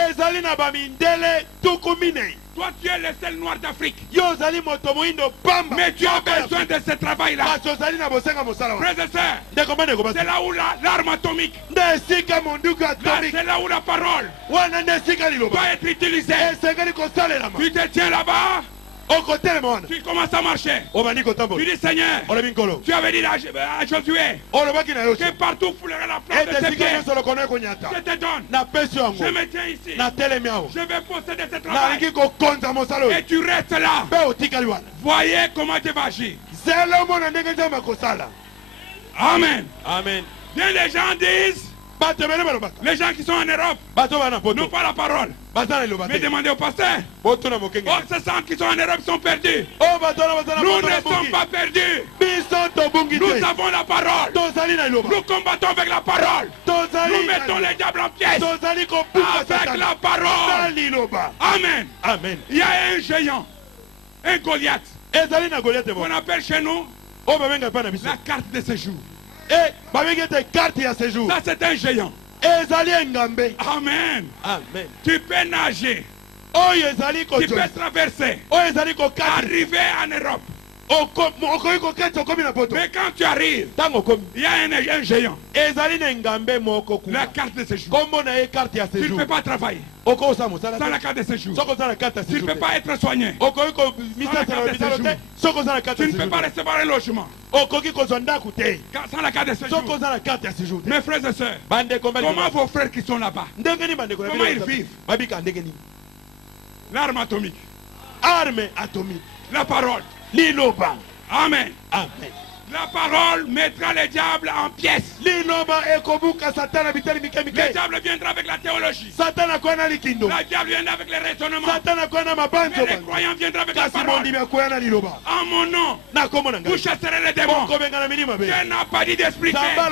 Toi, tu es le seul noir d'Afrique. Mais tu as besoin de ce travail-là. Frères et sœurs, c'est là où l'arme atomique, c'est là où la parole doit être utilisée. Tu te tiens là-bas, Tu commences à marcher. Tu dis Seigneur, tu avais dit à Josué que partout foulerait la plante de ses pieds. Je te donne. Je me tiens ici. Je vais posséder ce travail. Et tu restes là. Voyez comment Dieu va agir. Amen. Amen. Bien, les gens disent, les gens qui sont en Europe n'ont pas la parole. Mais demandez au pasteur. Oh, ces gens qui sont en Europe sont perdus. Nous ne sommes pas perdus. Nous avons la parole. Nous combattons avec la parole. Nous mettons les diables en pièces avec la parole. Amen. Amen. Il y a un géant, un Goliath, qu'on appelle chez nous la carte de séjour. Ça, c'est un géant. Amen. Amen. Tu peux nager. Tu peux traverser. Arriver en Europe. Mais quand tu arrives, il y a un géant. La carte de séjour. Tu ne peux pas travailler sans la carte de séjour. Tu ne peux pas être soigné sans la carte de séjour. Tu ne peux pas recevoir un logement sans la carte de séjour. Mes frères et sœurs, comment vos frères qui sont là-bas, comment ils vivent? L'arme atomique. La parole. Amen. Amen. La parole mettra les diables en pièces. Le diable viendra avec la théologie. Le diable viendra avec les raisonnements. Mais les croyants viendront avec la parole. En mon nom, vous chasserez les démons. Dieu n'a pas dit d'expliquer. Il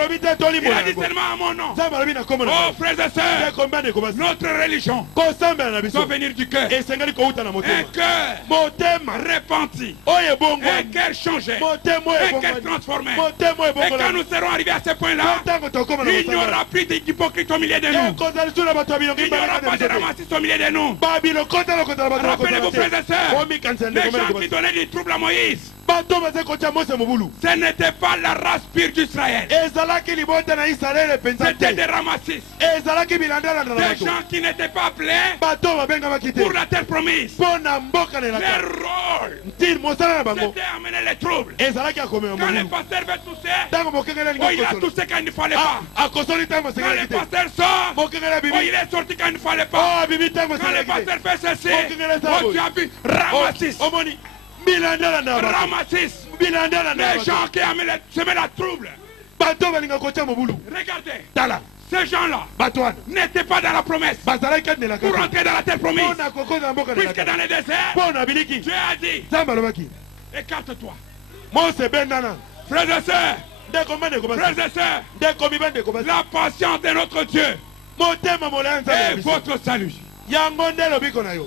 a dit seulement en mon nom. Oh frères et sœurs, notre religion doit venir du cœur. Un cœur repenti. Un cœur changé. Un cœur transformé. Et quand nous serons arrivés à ce point-là, il n'y aura plus d'hypocrites au milieu de nous. Il n'y aura pas de ramassis au milieu de nous. Rappelez-vous, frères et sœurs, les gens qui donnaient du trouble à Moïse, ce n'était pas la race pure d'Israël. C'était des ramassis. Des gens qui n'étaient pas appelés pour la terre promise. Leur rôle, c'était amener les troubles. Quand le pasteur veut tousser, il a toussé quand il ne fallait pas. Quand le pasteur sort, il est sorti quand il ne fallait pas. Quand le pasteur fait ceci, tu as vu, ramassis. Ramassis. Les gens qui semaient la trouble. Regardez. Ces gens-là n'étaient pas dans la promesse pour rentrer dans la terre promise. Puisque dans le désert, Dieu a dit, écarte-toi. Frères et sœurs, la patience de notre Dieu est votre salut.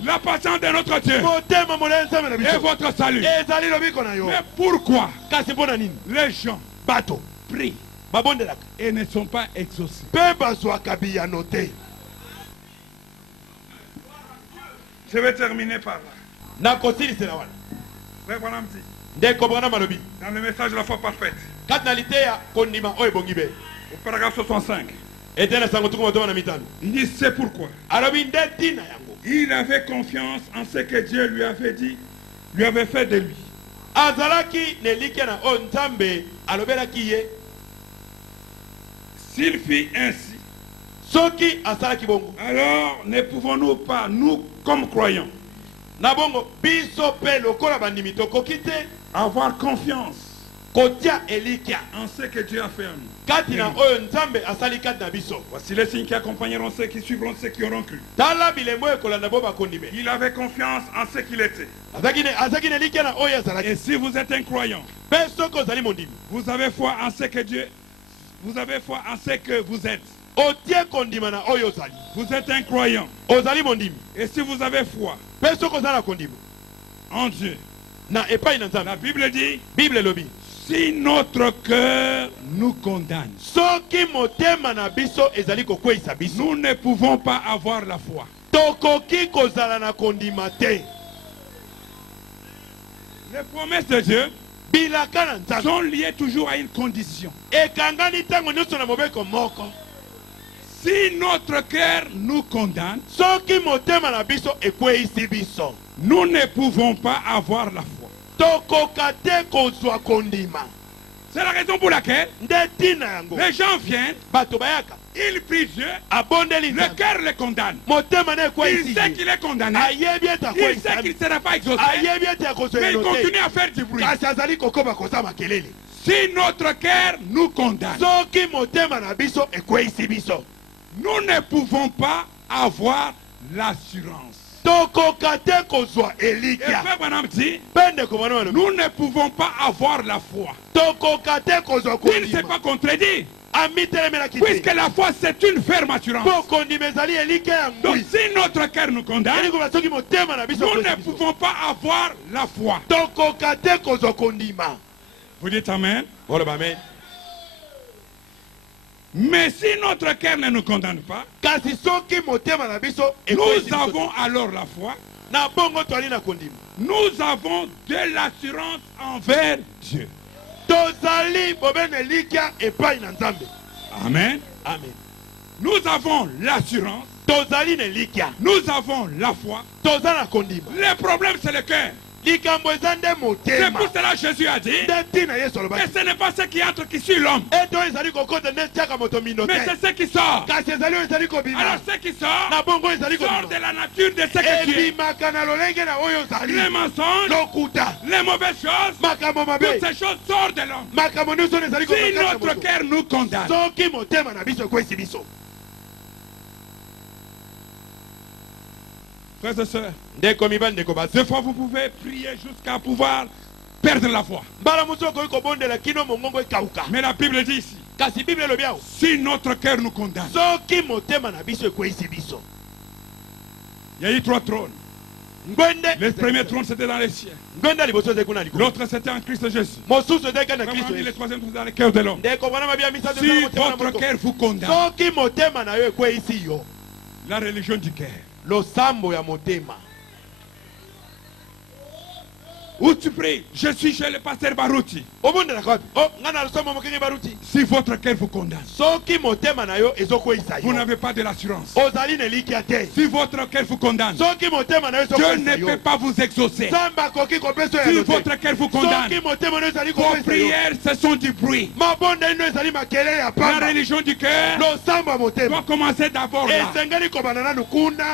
La patience de notre Dieu est votre salut. Mais pourquoi les gens prient et ne sont pas exaucés? Je vais terminer par là. Frère Branham dit, dans le message de la foi parfaite, au paragraphe 65, il dit c'est pourquoi il avait confiance en ce que Dieu lui avait dit, lui avait fait de lui. S'il fit ainsi, alors ne pouvons-nous pas, nous comme croyants, avoir confiance en ce que Dieu a fait en nous. Voici les signes qui accompagneront ceux qui suivront ceux qui auront cru. Il avait confiance en ce qu'il était. Et si vous êtes un croyant, vous avez foi en ce que Dieu, vous avez foi en ce que vous êtes. Vous êtes un croyant. Et si vous avez foi en Dieu, la Bible dit, si notre cœur nous condamne, nous ne pouvons pas avoir la foi. Les promesses de Dieu sont liées toujours à une condition. Si notre cœur nous condamne, nous ne pouvons pas avoir la foi. C'est la raison pour laquelle les gens viennent, ils prient Dieu, le cœur les condamne. Il sait qu'il est condamné, il sait qu'il ne sera pas exaucé, mais il continue à faire du bruit. Si notre cœur nous condamne, nous ne pouvons pas avoir l'assurance. Et Frère Branham dit, nous ne pouvons pas avoir la foi. Il ne s'est pas contredit. Puisque la foi c'est une ferme assurance. Donc si notre cœur nous condamne, nous ne pouvons pas avoir la foi. Vous dites Amen? Mais si notre cœur ne nous condamne pas, nous avons alors la foi. Nous avons de l'assurance envers Dieu. Amen. Amen. Nous avons l'assurance. Nous avons la foi. Le problème c'est le cœur. C'est pour cela que Jésus a dit que ce n'est pas ce qui entre qui suit l'homme, mais c'est ce qui sort. Alors ce qui sort de la nature de ce que tu es. Les mensonges, les mauvaises choses, toutes ces choses sortent de l'homme. Si notre cœur nous condamne, frères et sœurs, des fois vous pouvez prier jusqu'à pouvoir perdre la foi. Mais la Bible dit ici, si notre cœur nous condamne, il y a eu 3 trônes. Le premier trône c'était dans les cieux. L'autre c'était en Christ Jésus. Le troisième trône dans le cœur de l'homme. Si votre cœur vous condamne, la religion du cœur, où tu pries, je suis chez le pasteur Baruti. Si votre cœur vous condamne, vous n'avez pas de l'assurance. Si votre cœur vous condamne, Dieu ne peut pas vous exaucer. Si votre cœur vous condamne, vos prières ce sont du bruit. La religion du cœur doit commencer d'abord là.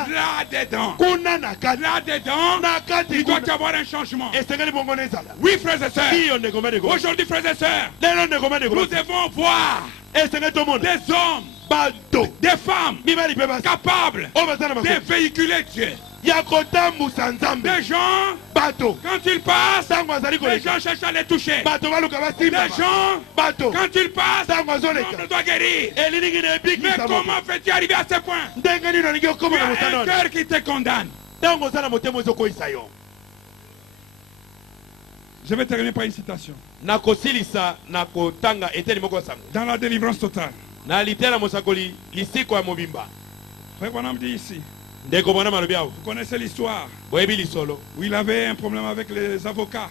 Là-dedans, il doit y avoir un changement. Oui, frères et sœurs. Aujourd'hui, frères et sœurs, nous devons voir des hommes, des femmes capables de véhiculer Dieu. Des gens, quand ils passent, les gens cherchent à les toucher. Des gens, quand ils passent, l'homme doit guérir. Mais comment fais-tu arriver à ce point? Tu as un cœur qui te condamne. Je vais terminer par une citation. Dans la délivrance totale, Frère Branham dit ici, vous connaissez l'histoire où il avait un problème avec les avocats.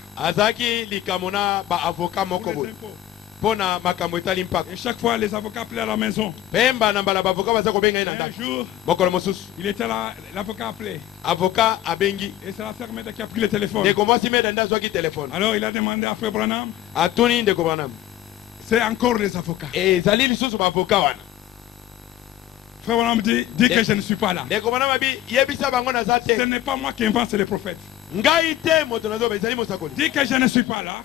Et chaque fois les avocats appelaient à la maison. Un jour, il était là, l'avocat appelé. Et c'est la sœur Meda qui a pris le téléphone. Alors il a demandé à Frère Branham. C'est encore les avocats. Frère Branham dit que je ne suis pas là. Ce n'est pas moi qui invente, c'est les prophètes. Dit que je ne suis pas là.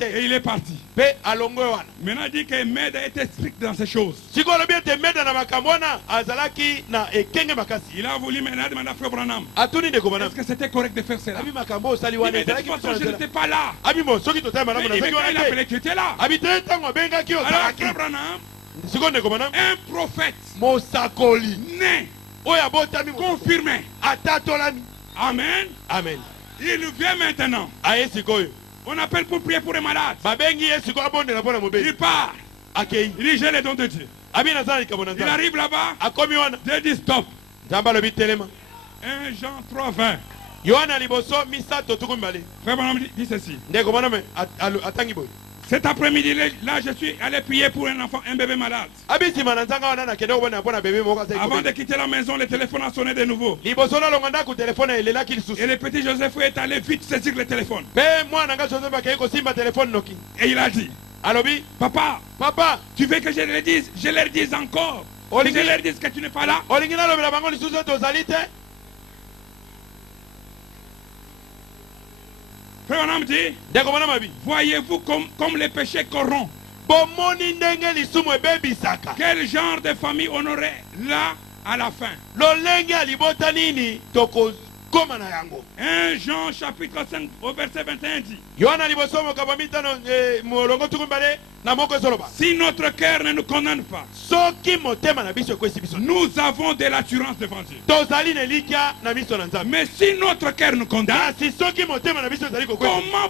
Et il est parti. Maintenant il dit que Meda était strict dans ces choses. Il a voulu maintenant demander à Frère Branham, est-ce que c'était correct de faire cela? Mais de toute façon je n'étais pas là. Mais quand il a appelé, tu étais là. Alors Frère Branham, un prophète né, confirmé. Amen. Amen. Il vient maintenant. On appelle pour prier pour les malades. Il part. Il dit j'ai les dons de Dieu. Il arrive là-bas. Dieu dit stop. 1 Jean 3:20. Frère Branham dit ceci. Cet après-midi, là, je suis allé prier pour un enfant, un bébé malade. Avant de quitter la maison, le téléphone a sonné de nouveau. Et le petit Joseph est allé vite saisir le téléphone. Et il a dit, papa, tu veux que je leur dise encore? Que je leur dise que tu n'es pas là? Frère Branham dit, voyez-vous comme les péchés corrompent. Quel genre de famille on aurait là à la fin? 1 Jean chapitre 5 au verset 21 dit, si notre cœur ne nous condamne pas, nous avons de l'assurance devant Dieu. Mais si notre cœur nous condamne, comment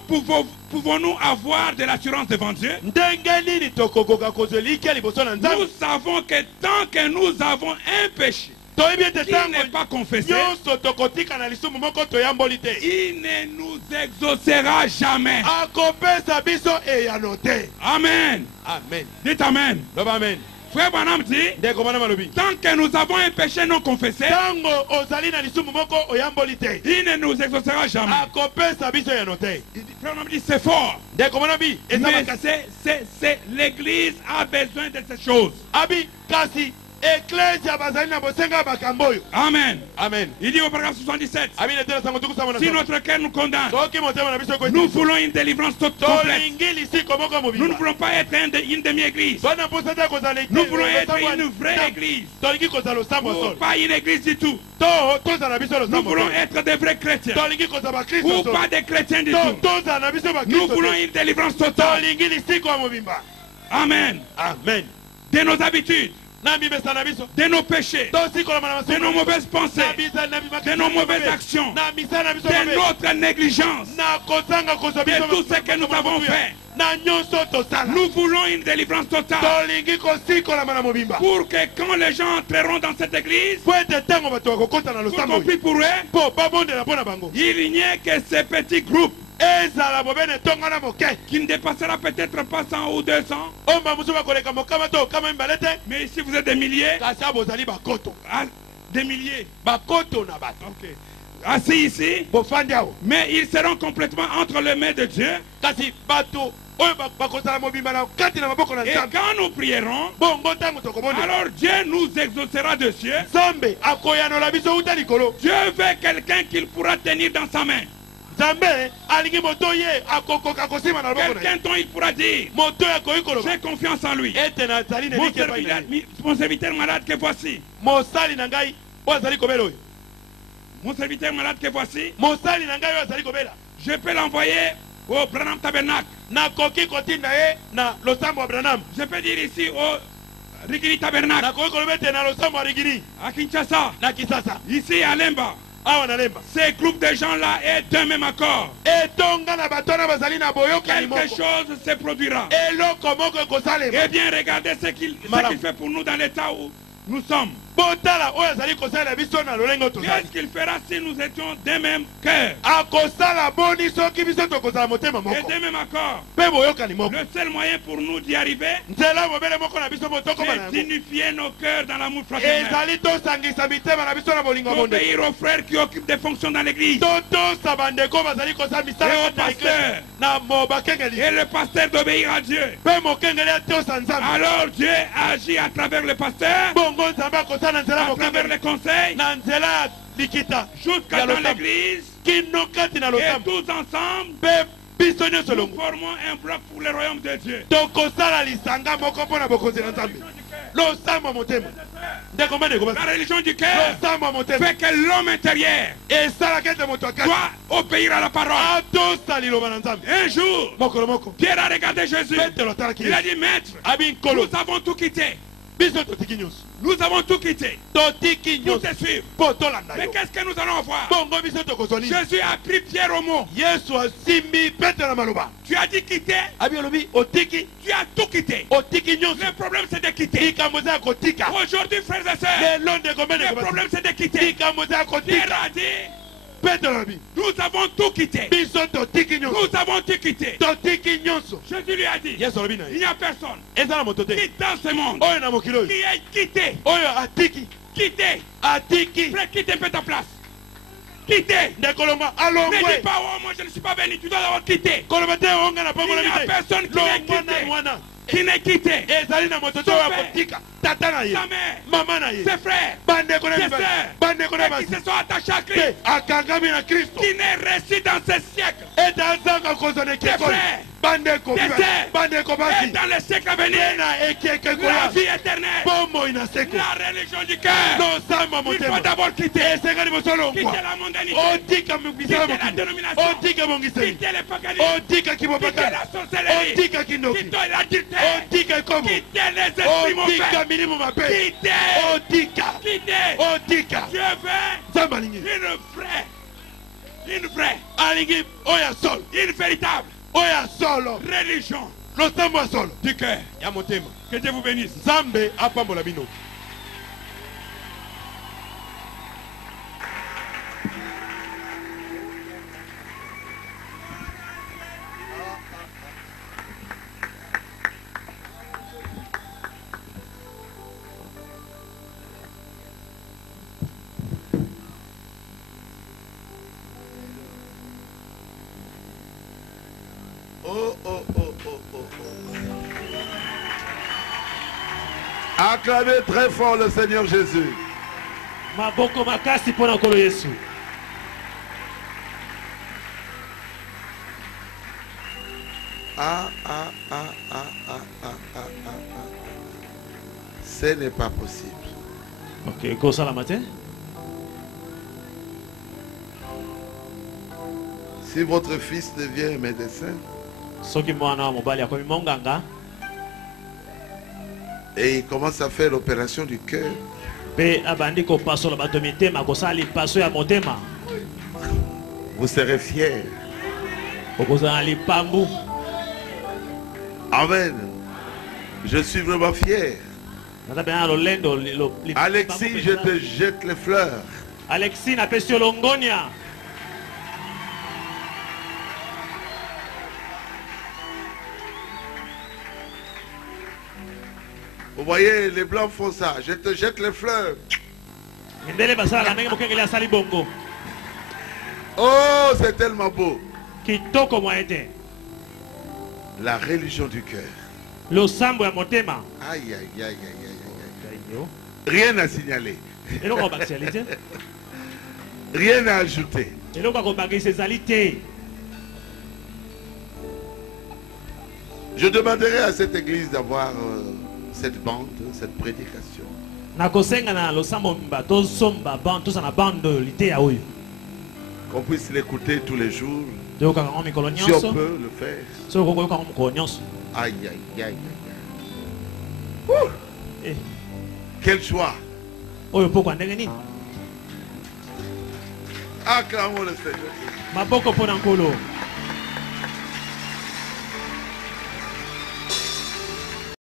pouvons-nous avoir de l'assurance devant Dieu? Nous savons que tant que nous avons un péché qui n'est pas confessé, il ne nous exaucera jamais. Amen. Amen. Dites Amen. Amen. Frère Branham dit, tant que nous avons un péché non confessé, il ne nous exaucera jamais. Frère Branham dit, c'est fort. Mais l'église a besoin de ces choses. Amen. Amen. Il dit au paragraphe 77, si notre cœur nous condamne, nous voulons une délivrance complète. Nous ne voulons pas être une demi-église. Nous voulons être une vraie église. Ou pas une église du tout. Nous voulons être des vrais chrétiens. Ou pas des chrétiens du tout. Nous voulons une délivrance totale. Amen. Amen. De nos habitudes, de nos péchés, de nos mauvaises pensées, de nos mauvaises actions, de notre négligence, de tout ce que nous avons fait. Nous voulons une délivrance totale pour que quand les gens entreront dans cette église, pour compris pour eux, il n'y ait que ces petits groupes qui ne dépassera peut-être pas 100 ou 200. Mais ici vous êtes des milliers. Des milliers. Okay. Assis ici. Mais ils seront complètement entre les mains de Dieu. Et quand nous prierons, alors Dieu nous exaucera de cieux. Dieu veut quelqu'un qu'il pourra tenir dans sa main. Quelqu'un dont il pourra dire, j'ai confiance en lui. Mon serviteur malade que voici. Mon serviteur malade que voici. Je peux l'envoyer au Branham Tabernacle. Je peux dire ici au Rigiri Tabernacle. À Kinshasa. Ici à Lemba. Ces groupes de gens-là est d'un même accord. Quelque chose se produira. Eh bien, regardez ce qu'il fait pour nous dans l'état où nous sommes. Qu'est-ce qu'il fera si nous étions d'un même cœur et d'un même accord? Le seul moyen pour nous d'y arriver, c'est d'unifier nos cœurs dans l'amour fraternel, d'obéir aux frères qui occupent des fonctions dans l'église, et au pasteur, et le pasteur d'obéir à Dieu. Alors Dieu agit à travers le pasteur, à travers les conseils, jusqu'à dans l'église, et tous ensemble, nous formons un bloc pour le royaume de Dieu. La religion du cœur fait que l'homme intérieur doit obéir à la parole. Un jour, Pierre a regardé Jésus. Il a dit, Maître, nous avons tout quitté. Nous avons tout quitté pour te suivre. Mais qu'est-ce que nous allons voir? Jésus a pris Pierre au mot. Tu as dit quitter. Tu as tout quitté. Le problème c'est de quitter. Aujourd'hui, frères et sœurs, le problème c'est de quitter. Pierre a dit, Nous avons tout quitté. Nous avons tout quitté. Jésus lui a dit, il n'y a personne qui dans ce monde qui est quitté. Frère, quitte un peu ta place. Quitter. Ne dis pas, oh, moi je ne suis pas venu, tu dois l'avoir quitté. Il n'y a personne qui n'est quitté. Son père, sa mère, ses frères, ses sœurs, qui se sont attachés à Christ, qui n'est resté dans ce siècle. Tes frères, et dans les siècles à venir, la vie éternelle, la religion du cœur. Il faut d'abord quitter la mondanité, quitter la dénomination, quitter les paganismes, quitter la sorcellerie, quitter l'adultère, quitter les esprits mauvais, quitter. Dieu veut une vraie, une véritable religion du cœur. Que Dieu vous bénisse. Acclamez très fort le Seigneur Jésus. Ce n'est pas possible. Ok, quoi ça la matin? Si votre fils devient médecin et il commence à faire l'opération du cœur, vous serez fiers. Amen. Je suis vraiment fier. Alexis, je te jette les fleurs. Alexis n'a pas sur Longonia. Vous voyez, les blancs font ça. Je te jette les fleurs. Oh, c'est tellement beau. La religion du cœur. Aïe, aïe, aïe, aïe, aïe. Rien à signaler. Rien à ajouter. Je demanderai à cette église d'avoir cette bande, cette prédication. Qu'on puisse l'écouter tous les jours. Si on peut le faire. Aïe, aïe, aïe, aïe. Ouh. Quelle joie. Acclamons le Seigneur.